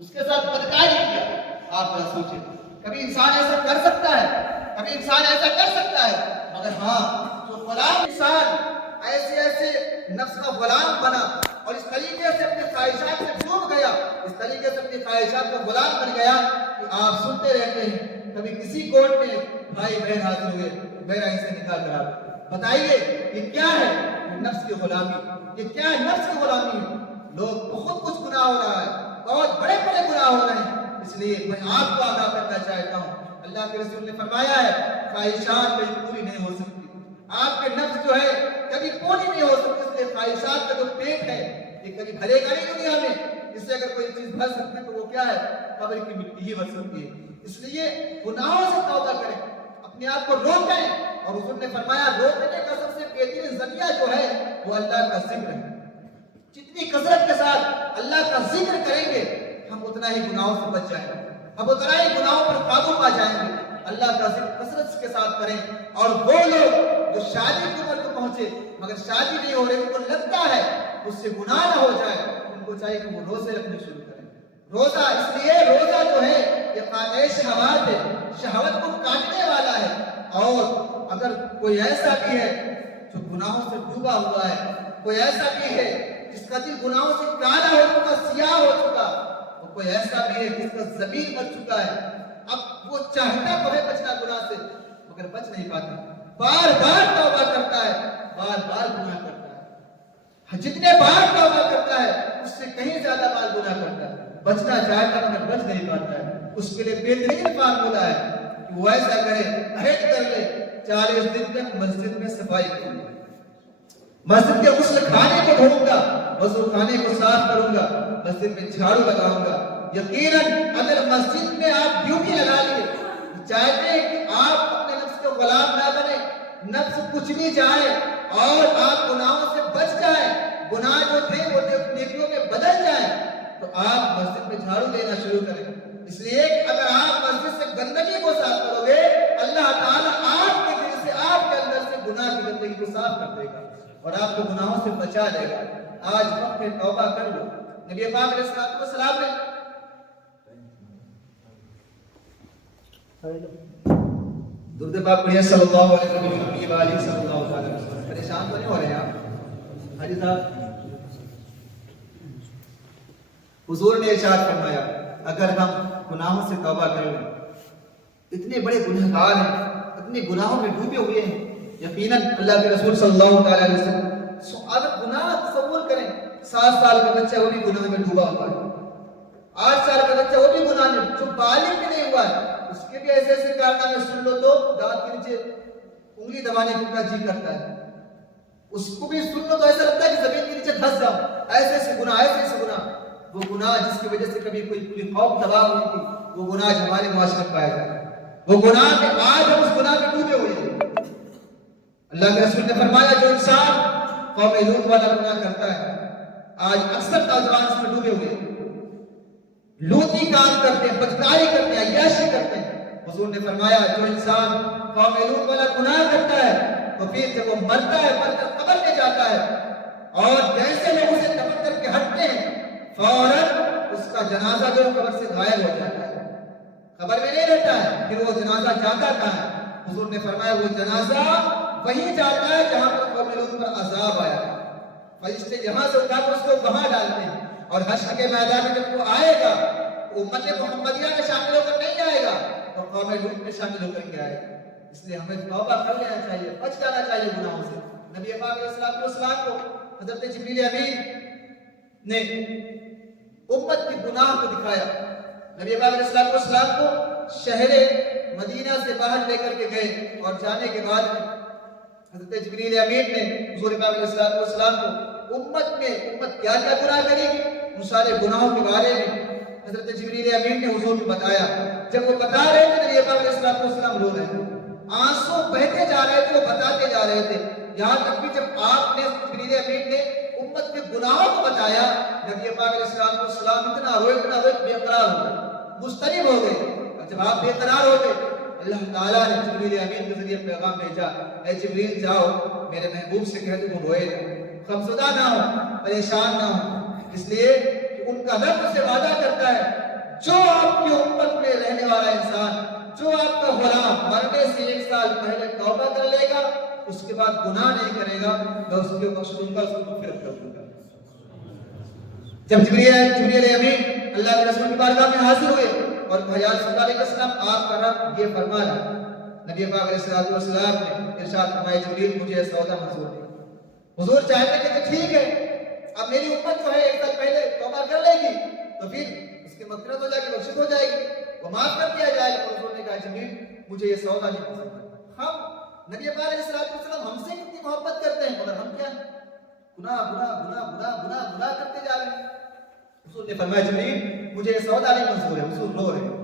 اس کے ساتھ بدکاری کیا۔ آپ ذرا سوچیں کبھی انسان ایسا کر سکتا ہے، کبھی انسان ایسا کر سکتا ہے؟ مگر ہاں جو غلام انسان ایسے نفس کا غلام بنا اور اس طریقے سے اپنے خواہشات سے ڈوب گیا، اس طریقے سے اپنی خواہشات کا غلام بن گیا کہ آپ سنتے رہتے ہیں کبھی کسی کورٹ میں بھائی بہن حاضر ہوئے بہن سے نکاح کرا، بتائیے یہ کیا ہے؟ نفس کی غلامی، یہ کیا ہے؟ نفس کی غلامی ہے۔ لوگ بہت کچھ گناہ ہو رہا ہے، بہت بڑے بڑے گناہ ہو رہے ہیں، اس لیے میں آپ کو آگاہ کرنا چاہتا ہوں اللہ کے رسول نے فرمایا ہے خواہشات کبھی پوری نہیں ہو سکتی، آپ کے نفس جو ہے کبھی پوری نہیں ہو سکتی، اس لیے خواہشات کا جو پیٹ ہے یہ کبھی بھرے گا نہیں دنیا میں، اس سے اگر کوئی چیز بھر سکتی ہے تو وہ کیا ہے؟ قبر کی مٹی ہی بھر سکتی ہے۔ اس لیے گناہوں سے توبہ کریں، اپنے آپ کو روکیں، اور حضور نے فرمایا روکنے کا سب سے بہترین ذریعہ جو ہے وہ اللہ کا ذکر ہے۔ جتنی کثرت کے ساتھ اللہ کا ذکر کریں گے ہم اتنا ہی گناہوں سے بچ جائیں گے، ہم اتنا ہی گناہوں پر قابو پا جائیں گے۔ اللہ کا ذکر کثرت کے ساتھ کریں، اور وہ لوگ جو شادی کی عمر کو پہنچے مگر شادی نہیں ہو رہی، ان کو لگتا ہے اس سے گناہ نہ ہو جائے، ان کو چاہیے کہ وہ روزے رکھنے شروع کریں۔ روزہ اس لیے روزہ جو ہے یہ قاطع شہوات ہے، شہوت کو کاٹنے والا ہے، اور اگر کوئی ایسا بھی ہے جو گناہوں سے ڈوبا ہوا ہے، کوئی ایسا بھی ہے جس کا دل گناہوں سے کالا ہو چکا، سیاہ ہو چکا، اور کوئی ایسا بھی ہے جس کا ضمیر مر چکا ہے، اب وہ چاہتا تو ہے بچنا گناہ سے مگر بچ نہیں پاتا، بار بار توبہ کرتا ہے، بار بار گناہ کرتا ہے، جتنے بار توبہ کرتا ہے اس سے کہیں زیادہ بار گناہ کرتا ہے، بچنا چاہتا مگر بچ نہیں پاتا ہے۔ اس کے لیے بہترین فارمولہ ہے کہ وہ ایسا کرے، عہد کر لے 40 دن تک مسجد میں صفائی کروں گا، مسجد کے غسل خانے کو دھوؤں گا، وضو خانے کو صاف کروں گا، مسجد میں جھاڑو لگاؤں گا۔ یقیناً اگر مسجد میں آپ ڈیوٹی لگا لیے، چاہتے ہیں کہ آپ اپنے نفس کو غلام نہ بنے، نفس کچھ بھی جائے اور آپ گناہوں سے بچ جائیں، گناہ جو تھے وہ نیکیوں میں بدل جائیں، تو آپ مسجد میں جھاڑو دینا شروع کریں۔ اس لیے اگر آپ مسجد سے گندگی کو صاف کرو گے اللہ تعالیٰ آپ کے دل سے، آپ کے اندر سے گناہ کی گندگی کو صاف کر دے گا اور آپ کو گناہوں سے بچا لے گا۔ آج وقت توبہ کر لو۔ نبی پاک علیہ السلام نے درود پاک پڑھیے صلی اللہ علیہ وآلہ صلی اللہ علیہ وسلم۔ پریشان تو نہیں ہو رہے آپ حاجی صاحب؟ حضور نے ارشاد فرمایا اگر ہم گناہوں سے توبہ کر لیں، اتنے بڑے گنہگار ہیں، اتنے گناہوں میں ڈوبے ہوئے ہیں، یقیناً اللہ کے رسول صلی اللہ علیہ وسلم اگر گناہ تصور کریں، 7 سال کا بچہ وہ بھی گناہ میں ڈوبا ہوا ہے، 8 سال کا بچہ وہ بھی گناہ میں، جو بالغ بھی نہیں ہوا ہے اس کے بھی ایسے ایسے کارنامے سن لو تو دانت کے نیچے انگلی دبانے کو کا جی کرتا ہے، اس کو بھی سن لو تو ایسا لگتا ہے کہ زمین کے نیچے دھس جاؤ، ایسے ایسے گناہ، وہ گناہ جس کی وجہ سے کبھی کوئی پوری قوم تباہ ہوئی تھی، وہ گناہ ہمارے معاشرے میں پایا جاتا ہے، وہ گناہ کے آج ہم اس گناہ میں ڈوبے ہوئے ہیں۔ اللہ کے رسول نے فرمایا جو انسان قوم لوط والا گناہ کرتا ہے، آج اکثر نوجوان اس میں ڈوبے ہوئے ہیں، لوطی کام کرتے ہیں، بدکاری کرتے ہیں، عیاشی کرتے ہیں۔ حضور نے فرمایا جو انسان قوم لوط والا گناہ کرتا ہے تو پھر جب وہ مرتا ہے، مر کر قبر میں جاتا ہے اور جیسے لوگ اسے دفن کر کے ہٹتے ہیں فوراً اس کا جنازہ جو قبر سے غائب ہو جاتا ہے، قبر میں نہیں رہتا ہے، پھر وہ جنازہ جاتا کہاں ہے؟ حضور نے فرمایا وہ جنازہ وہیں جاتا ہے جہاں پر قوم لوط پر عذاب آیا ہے، فرشتے یہاں سے اٹھا کر اس کو وہاں ڈالتے ہیں، اور حشر کے میدان میں جب وہ آئے گا امت محمدیہ میں شامل ہو کر نہیں آئے گا اور قوم لوط میں شامل ہو کر کے آئے گا۔ اس لیے ہمیں توبہ کر لینا چاہیے، بچ جانا چاہیے گناہوں سے۔ نبی پاک علیہ السلام کو حضرت جبریل امین نے امت کے گناہ کو دکھایا، نبی پاک علیہ السلام کو شہر مدینہ سے باہر لے کر کے گئے اور جانے کے بعد حضرت جبریل امین نے حضور پاک علیہ السلام کو امت کیا کیا گناہ کرے گی ان سارے گناہوں کے بارے میں حضرت جبریل امین نے حضور کو بتایا۔ جب وہ بتا رہے تھے نبی پاک علیہ السلام رو رہے تھے، آنسو بہتے جا رہے تھے، وہ بتاتے جا رہے تھے، یہاں تک کہ جب آپ نے جبریل امین نے امت کے گناہوں کو بتایا نبی پاک علیہ السلام اتنا روئے بے قرار ہو گئے، مضطرب ہو گئے۔ جب آپ بے قرار ہو گئے اللہ تعالیٰ نے جبریل امین کے ذریعے پیغام بھیجا، اے جبریل جاؤ میرے محبوب سے کہہ دو روئے نہ، غمزدہ نہ ہو، پریشان نہ ہو، اس لیے کہ ان کا رب سے وعدہ کرتا ہے جو آپ کی امت میں رہنے والا انسان، جو آپ کا غلام مرنے سے 1 سال پہلے توبہ کر لے گا اس کے بعد گناہ نہیں کرے گا، میں اس کو بخش دوں گا، اس کو مغفرت کر دوں گا۔ جب جبریل امین اللہ کے رسول کی بارگاہ میں حاضر ہوئے اور کہا یا رسول اللہ علیہ السلام آپ کا رب یہ فرما رہا ہے، نبی پاک علیہ السلام نے ارشاد فرمایا جبریل مجھے سودا منظور ہے۔ حضور چاہتے ہیں کہ ٹھیک ہے اب میری امت جو ہے 1 سال پہلے توبہ کر لے گی تو پھر اس کی مغفرت ہو جائے گی، بخشش ہو جائے گی، وہ معاف کر دیا جائے گا۔ حضور نے کہا جبریل مجھے یہ سودا نہیں پسند۔ ہم نبی پاک علیہ السلام ہم سے کتنی محبت کرتے ہیں مگر ہم کیا گناہ کرتے جا رہے ہیں۔ حضور نے فرمایا جبریل مجھے یہ سودا نہیں منظور ہے۔ حضور رو رہے ہیں۔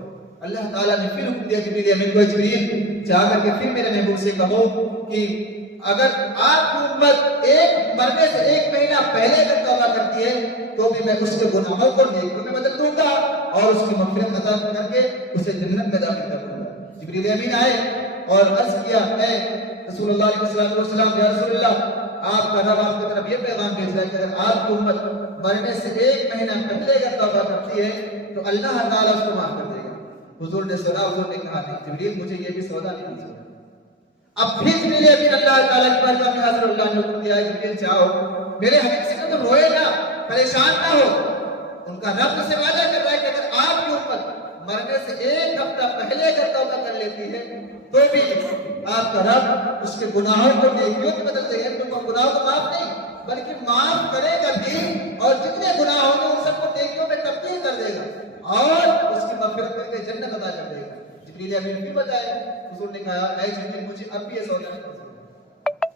اللہ تعالیٰ نے پھر حکم دیا جبریل امین کو جبریل جا کر کے پھر میرے محبوب سے کہو کہ اگر آپ کی امت مرنے سے 1 مہینہ پہلے اگر توبہ کرتی ہے تو بھی میں اس کے گناہوں کو نیکیوں میں بدل دوں گا اور اس کی مغفرت عطا کر کے اسے جنت میں داخل کر دوں گا۔ جبریل امین آئے اور عرض کیا اے رسول اللہ علیہ السلام یا رسول اللہ آپ کا رب آپ کی طرف یہ پیغام بھیج رہا ہے کہ اگر آپ کی امت مرنے سے 1 مہینہ پہلے اگر توبہ کرتی ہے تو اللہ تعالیٰ اس کو معاف کر دے گا۔ حضور نے سنا، حضور نے کہا نہیں جبریل مجھے یہ بھی سودا نہیں منظور ہے۔ اب پھر جبریل امین اللہ تعالیٰ کی بارگاہ میں حاضر، اللہ نے حکم دیا جبریل جاؤ میرے حبیب سے تم روئے نہ، پریشان نہ ہو، ان کا رب سے وعدہ کر رہا ہے کہ اگر آپ کی امت مرنے سے 1 ہفتہ پہلے اگر توبہ کر لیتی ہے تو بھی آپ کا رب اس کے گناہوں کو نیکیوں میں بدل دے گا۔ ان کو گناہوں کو معاف نہیں بلکہ معاف کرے گا بھی، اور جتنے گناہ ہوں گے ان سب کو نیکیوں میں تبدیل کر دے گا اور اس کی مغفرت کر کے جنت عطا کر دے گا۔ جبریل امین بھی بتائے، حضور نے کہا اے جبریل مجھے اب بھی یہ سودا نہیں منظور ہے۔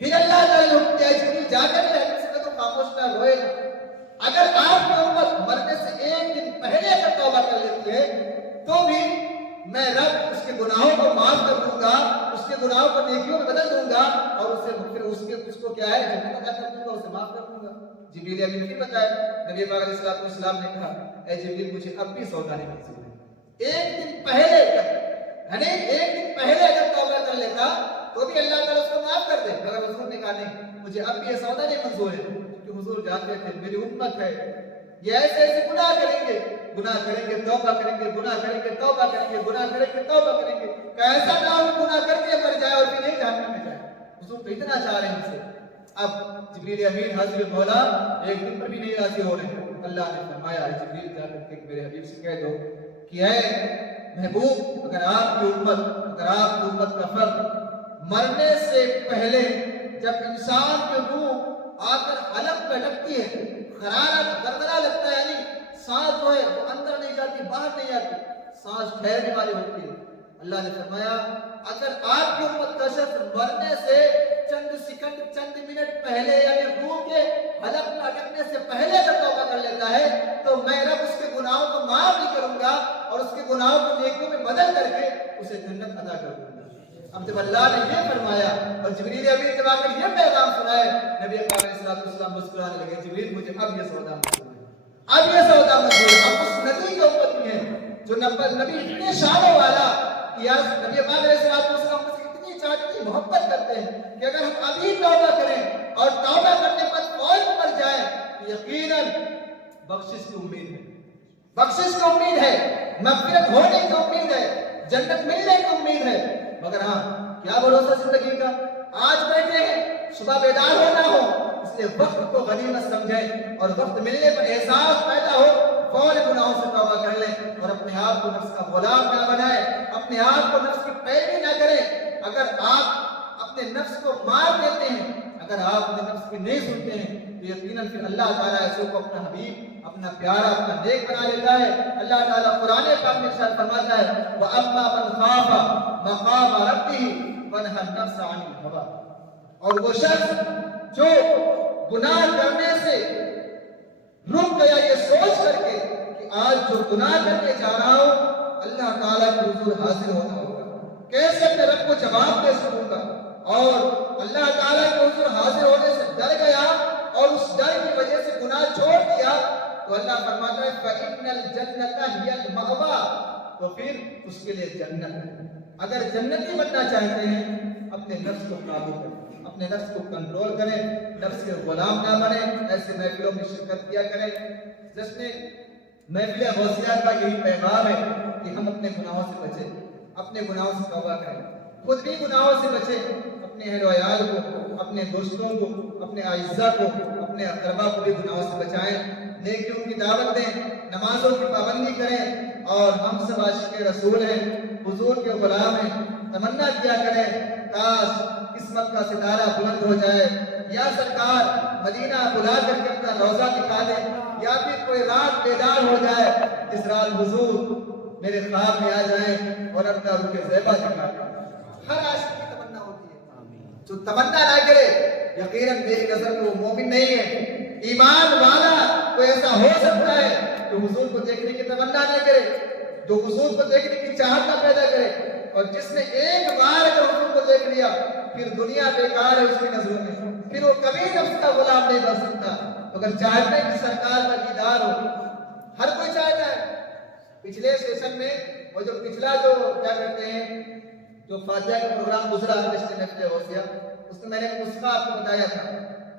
پھر اللہ تعالیٰ نے حکم دیا جبریل جا کر رہنے سے تو خاموش نہ روئے نہ، اگر آپ کی امت مرنے سے 1 دن پہلے اگر توبہ کر لیتی ہے تو بھی میں رب اس کے گناہوں کو معاف کر دوں گا، اس کے گناہوں کو نیکیوں میں بدل دوں گا اور اس کو کیا ہے جنت عطا کر دوں گا، اسے معاف کر دوں گا۔ جبریل امین نے بتایا، نبی پاک علیہ السلام نے کہا اے جبریل مجھے اب بھی سودا نہیں منظور ہے۔ 1 دن پہلے یعنی 1 دن پہلے اگر توبہ کر لیتا تو بھی اللہ تعالیٰ اس کو معاف کر دے، مگر حضور نے کہا نہیں مجھے اب بھی یہ سودا نہیں منظور ہے، کیونکہ حضور جانتے تھے میری امت ہے یہ ایسے گناہ کریں گے توبہ کریں گے، گناہ کریں گے توبہ کریں گے، گناہ کریں گے توبہ کریں گے، کہ ایسا نہ ہو گناہ کر کے مر جائے اور پھر نہیں جہنم میں جائے۔ حضور تو اتنا چاہ رہے ہیں ان سے۔ اب جبریل امین حضرت مولا 1 دن پر بھی نہیں راضی ہو رہے ہیں۔ اللہ نے فرمایا جبریل جا کر کے میرے حبیب سے کہہ دو کہ اے محبوب اگر آپ کی امت کا فرد مرنے سے پہلے جب انسان کے روح آ کر حلق پہ ڈھکتی ہے، حرارت گرگرا لگتا ہے، یعنی سانس جو ہے وہ اندر نہیں جاتی باہر نہیں آتی، سانس ٹھہرنے والی ہوتی ہے، اللہ نے فرمایا اگر آپ کی امت کا شخص مرنے سے چند سیکنڈ چند منٹ پہلے یعنی روح کے حلق میں اٹکنے سے پہلے اگر توبہ کر لیتا ہے تو میں رب اس کے گناہوں کو معاف نہیں کروں گا اور اس کے گناہوں کو نیکیوں میں بدل کر کے اسے جنت عطا کر دوں گا۔ اب جب اللہ نے یہ فرمایا اور جبریل امین جب آ کر یہ پیغام سنائے، نبی پاک علیہ السلام مسکرانے لگے، جبریل مجھے اب یہ سودا منظور ہے، اب یہ سودا منظور ہے۔ ہم اس نبی کے امتی ہیں جو نبی اتنے شانوں والا کہ نبی پاک علیہ السلام سے اتنی چاہتے اتنی محبت کرتے ہیں کہ اگر ہم ابھی توبہ کریں اور توبہ کرنے پر فوراً مر جائیں تو یقیناً بخشش کی امید ہے، بخشش کی امید ہے، مغفرت ہونے کی امید ہے، جنت ملنے کی امید ہے۔ مگر ہاں کیا بھروسہ زندگی کا، آج بیٹھے ہیں صبح بیدار ہونا ہو، اس لیے وقت کو غنیمت سمجھیں اور وقت ملنے پر احساس پیدا ہو فوراً گناہوں سے توبہ کر لیں اور اپنے آپ کو نفس کا غلام نہ بنائیں، اپنے آپ کو نفس کی پیروی نہ کریں۔ اگر آپ اپنے نفس کو مار دیتے ہیں، اگر آپ اپنے نفس کی نہیں سنتے ہیں تو یقیناً پھر اللہ تعالیٰ ایسے کو اپنا حبیب، اپنا پیارا، اپنا نیک بنا لیتا ہے۔ اللہ تعالیٰ قرآن پاک میں ارشاد فرماتا ہے وَأَمَّا مَنْ خَافَ مَقَامَ رَبِّهِ وَنَهَى النَّفْسَ عَنِ الْهَوَىٰ، اور وہ شخص جو گناہ کرنے سے رک گیا یہ سوچ کر کے کہ آج جو گناہ کرنے جا رہا ہوں اللہ تعالیٰ کے حضور حاضر ہونا ہوگا، کیسے اپنے رب کو جواب دے سکوں گا، اور اللہ تعالیٰ کے حضور حاضر ہونے سے ڈر گیا اور اس ڈر کی وجہ سے گناہ چھوڑ دیا تو اللہ فرماتا ہے فَإِنَّ الْجَنَّةَ هِيَ الْمَأْوَىٰ، تو پھر اس کے لیے جنت ہے۔ اگر جنتی بننا چاہتے ہیں اپنے نفس کو قابو کریں، اپنے نفس کو کنٹرول کریں، نفس کے غلام نہ بنیں، ایسے محفلوں میں شرکت کیا کریں۔ جشن محفل غوثیہ کا یہی پیغام ہے کہ ہم اپنے گناہوں سے بچیں، اپنے گناہوں سے توبہ کریں، خود بھی گناہوں سے بچیں، اپنے اہل و عیال کو، اپنے دوستوں کو، اپنے اعزاء کو، اپنے اقربا کو بھی گناہوں سے بچائیں، نیکیوں کی دعوت دیں، نمازوں کی پابندی کریں، اور ہم سب عاشق رسول ہیں، حضور کے غلام ہیں، تمنا کیا کریں کاش قسمت کا ستارہ بلند ہو جائے، یا سرکار مدینہ بلا کر کے اپنا روزہ دکھا دیں، یا پھر کوئی رات بیدار ہو جائے جس رات حضور میرے خواب میں آ جائیں اور اپنا رخ زیبا دکھا دیں۔ ہر عاشق کی تمنا ہوتی ہے، جو تمنا نہ کرے یقیناً میری نظر میں وہ مومن نہیں ہے۔ ایمان والا تو ایسا ہو سکتا ہے جو حضور کو دیکھنے کی تمنا نہ کرے، جو حضور کو دیکھنے کی چاہت نہ پیدا کرے، اور جس نے ایک بار اگر حضور کو دیکھ لیا پھر دنیا بیکار ہے اس کی نظروں میں، پھر وہ کبھی نفس کا غلام نہیں بن سکتا۔ اگر چاہتے ہیں کہ سرکار کا دیدار ہو، ہر کوئی چاہتا ہے۔ پچھلے سیشن میں وہ جو پچھلا جو کیا کہتے ہیں جو فاتحہ کا پروگرام گزرا جشن محفل غوثیہ، اس میں نے نسخہ آپ کو بتایا تھا۔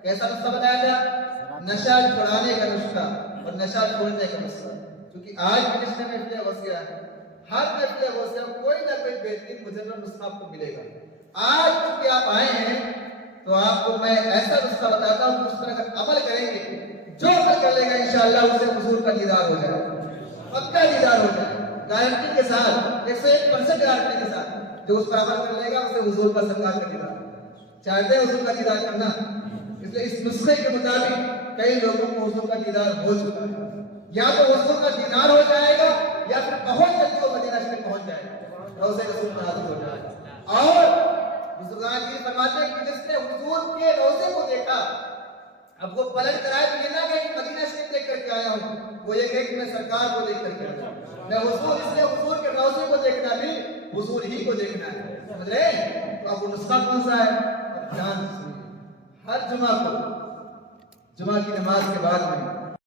کیسا نسخہ بتایا تھا؟ نشہ چھڑانے کا نسخہ اور نشہ چھوڑنے کا نسخہ۔ کیونکہ آج بھی جشن محفل غوثیہ ہے، ہر محفل غوثیہ کوئی نہ کوئی بہترین مجرب نسخہ آپ کو ملے گا۔ آج چونکہ آپ آئے ہیں تو آپ کو میں ایسا نسخہ بتاتا ہوں کہ اس پر اگر عمل کریں گے، جو عمل کر لے گا انشاءاللہ اسے حضور کا دیدار ہو جائے گا، پکا دیدار ہو جائے گا، گارنٹی کے ساتھ، 101% گارنٹی کے ساتھ۔ جو اس پر عمل کر لے گا اسے حضور کا سرکار کا دیدار ہو۔ چاہتے ہیں حضور کا دیدار کرنا، اس لیے اس نسخے کے مطابق کئی لوگوں کو حضور کا دیدار ہو چکا ہے، یا تو حضور کا دیدار ہو جائے گا یا پھر بہت جلدی وہ مدینہ شریف پہنچ جائے گا، روضہ رسول پر حاضر ہو جائے گا۔ اور بزرگان جی فرماتے ہیں کہ جس نے حضور کے روضے کو دیکھا اب وہ پلٹ کر آئے تو یہ نہ کہے کہ مدینہ شریف دیکھ کر کے آیا ہوں، وہ یہ کہے کہ میں سرکار کو دیکھ کر کے آیا ہوں، میں حضور، اس لیے حضور کے روضے کو دیکھنا بھی حضور ہی کو دیکھنا ہے، سمجھ رہے ہیں؟ تو اب وہ نسخہ کون سا ہے؟ اب دھیان سے سنیے، ہر جمعہ کو، جمعہ کی نماز کے بعد میں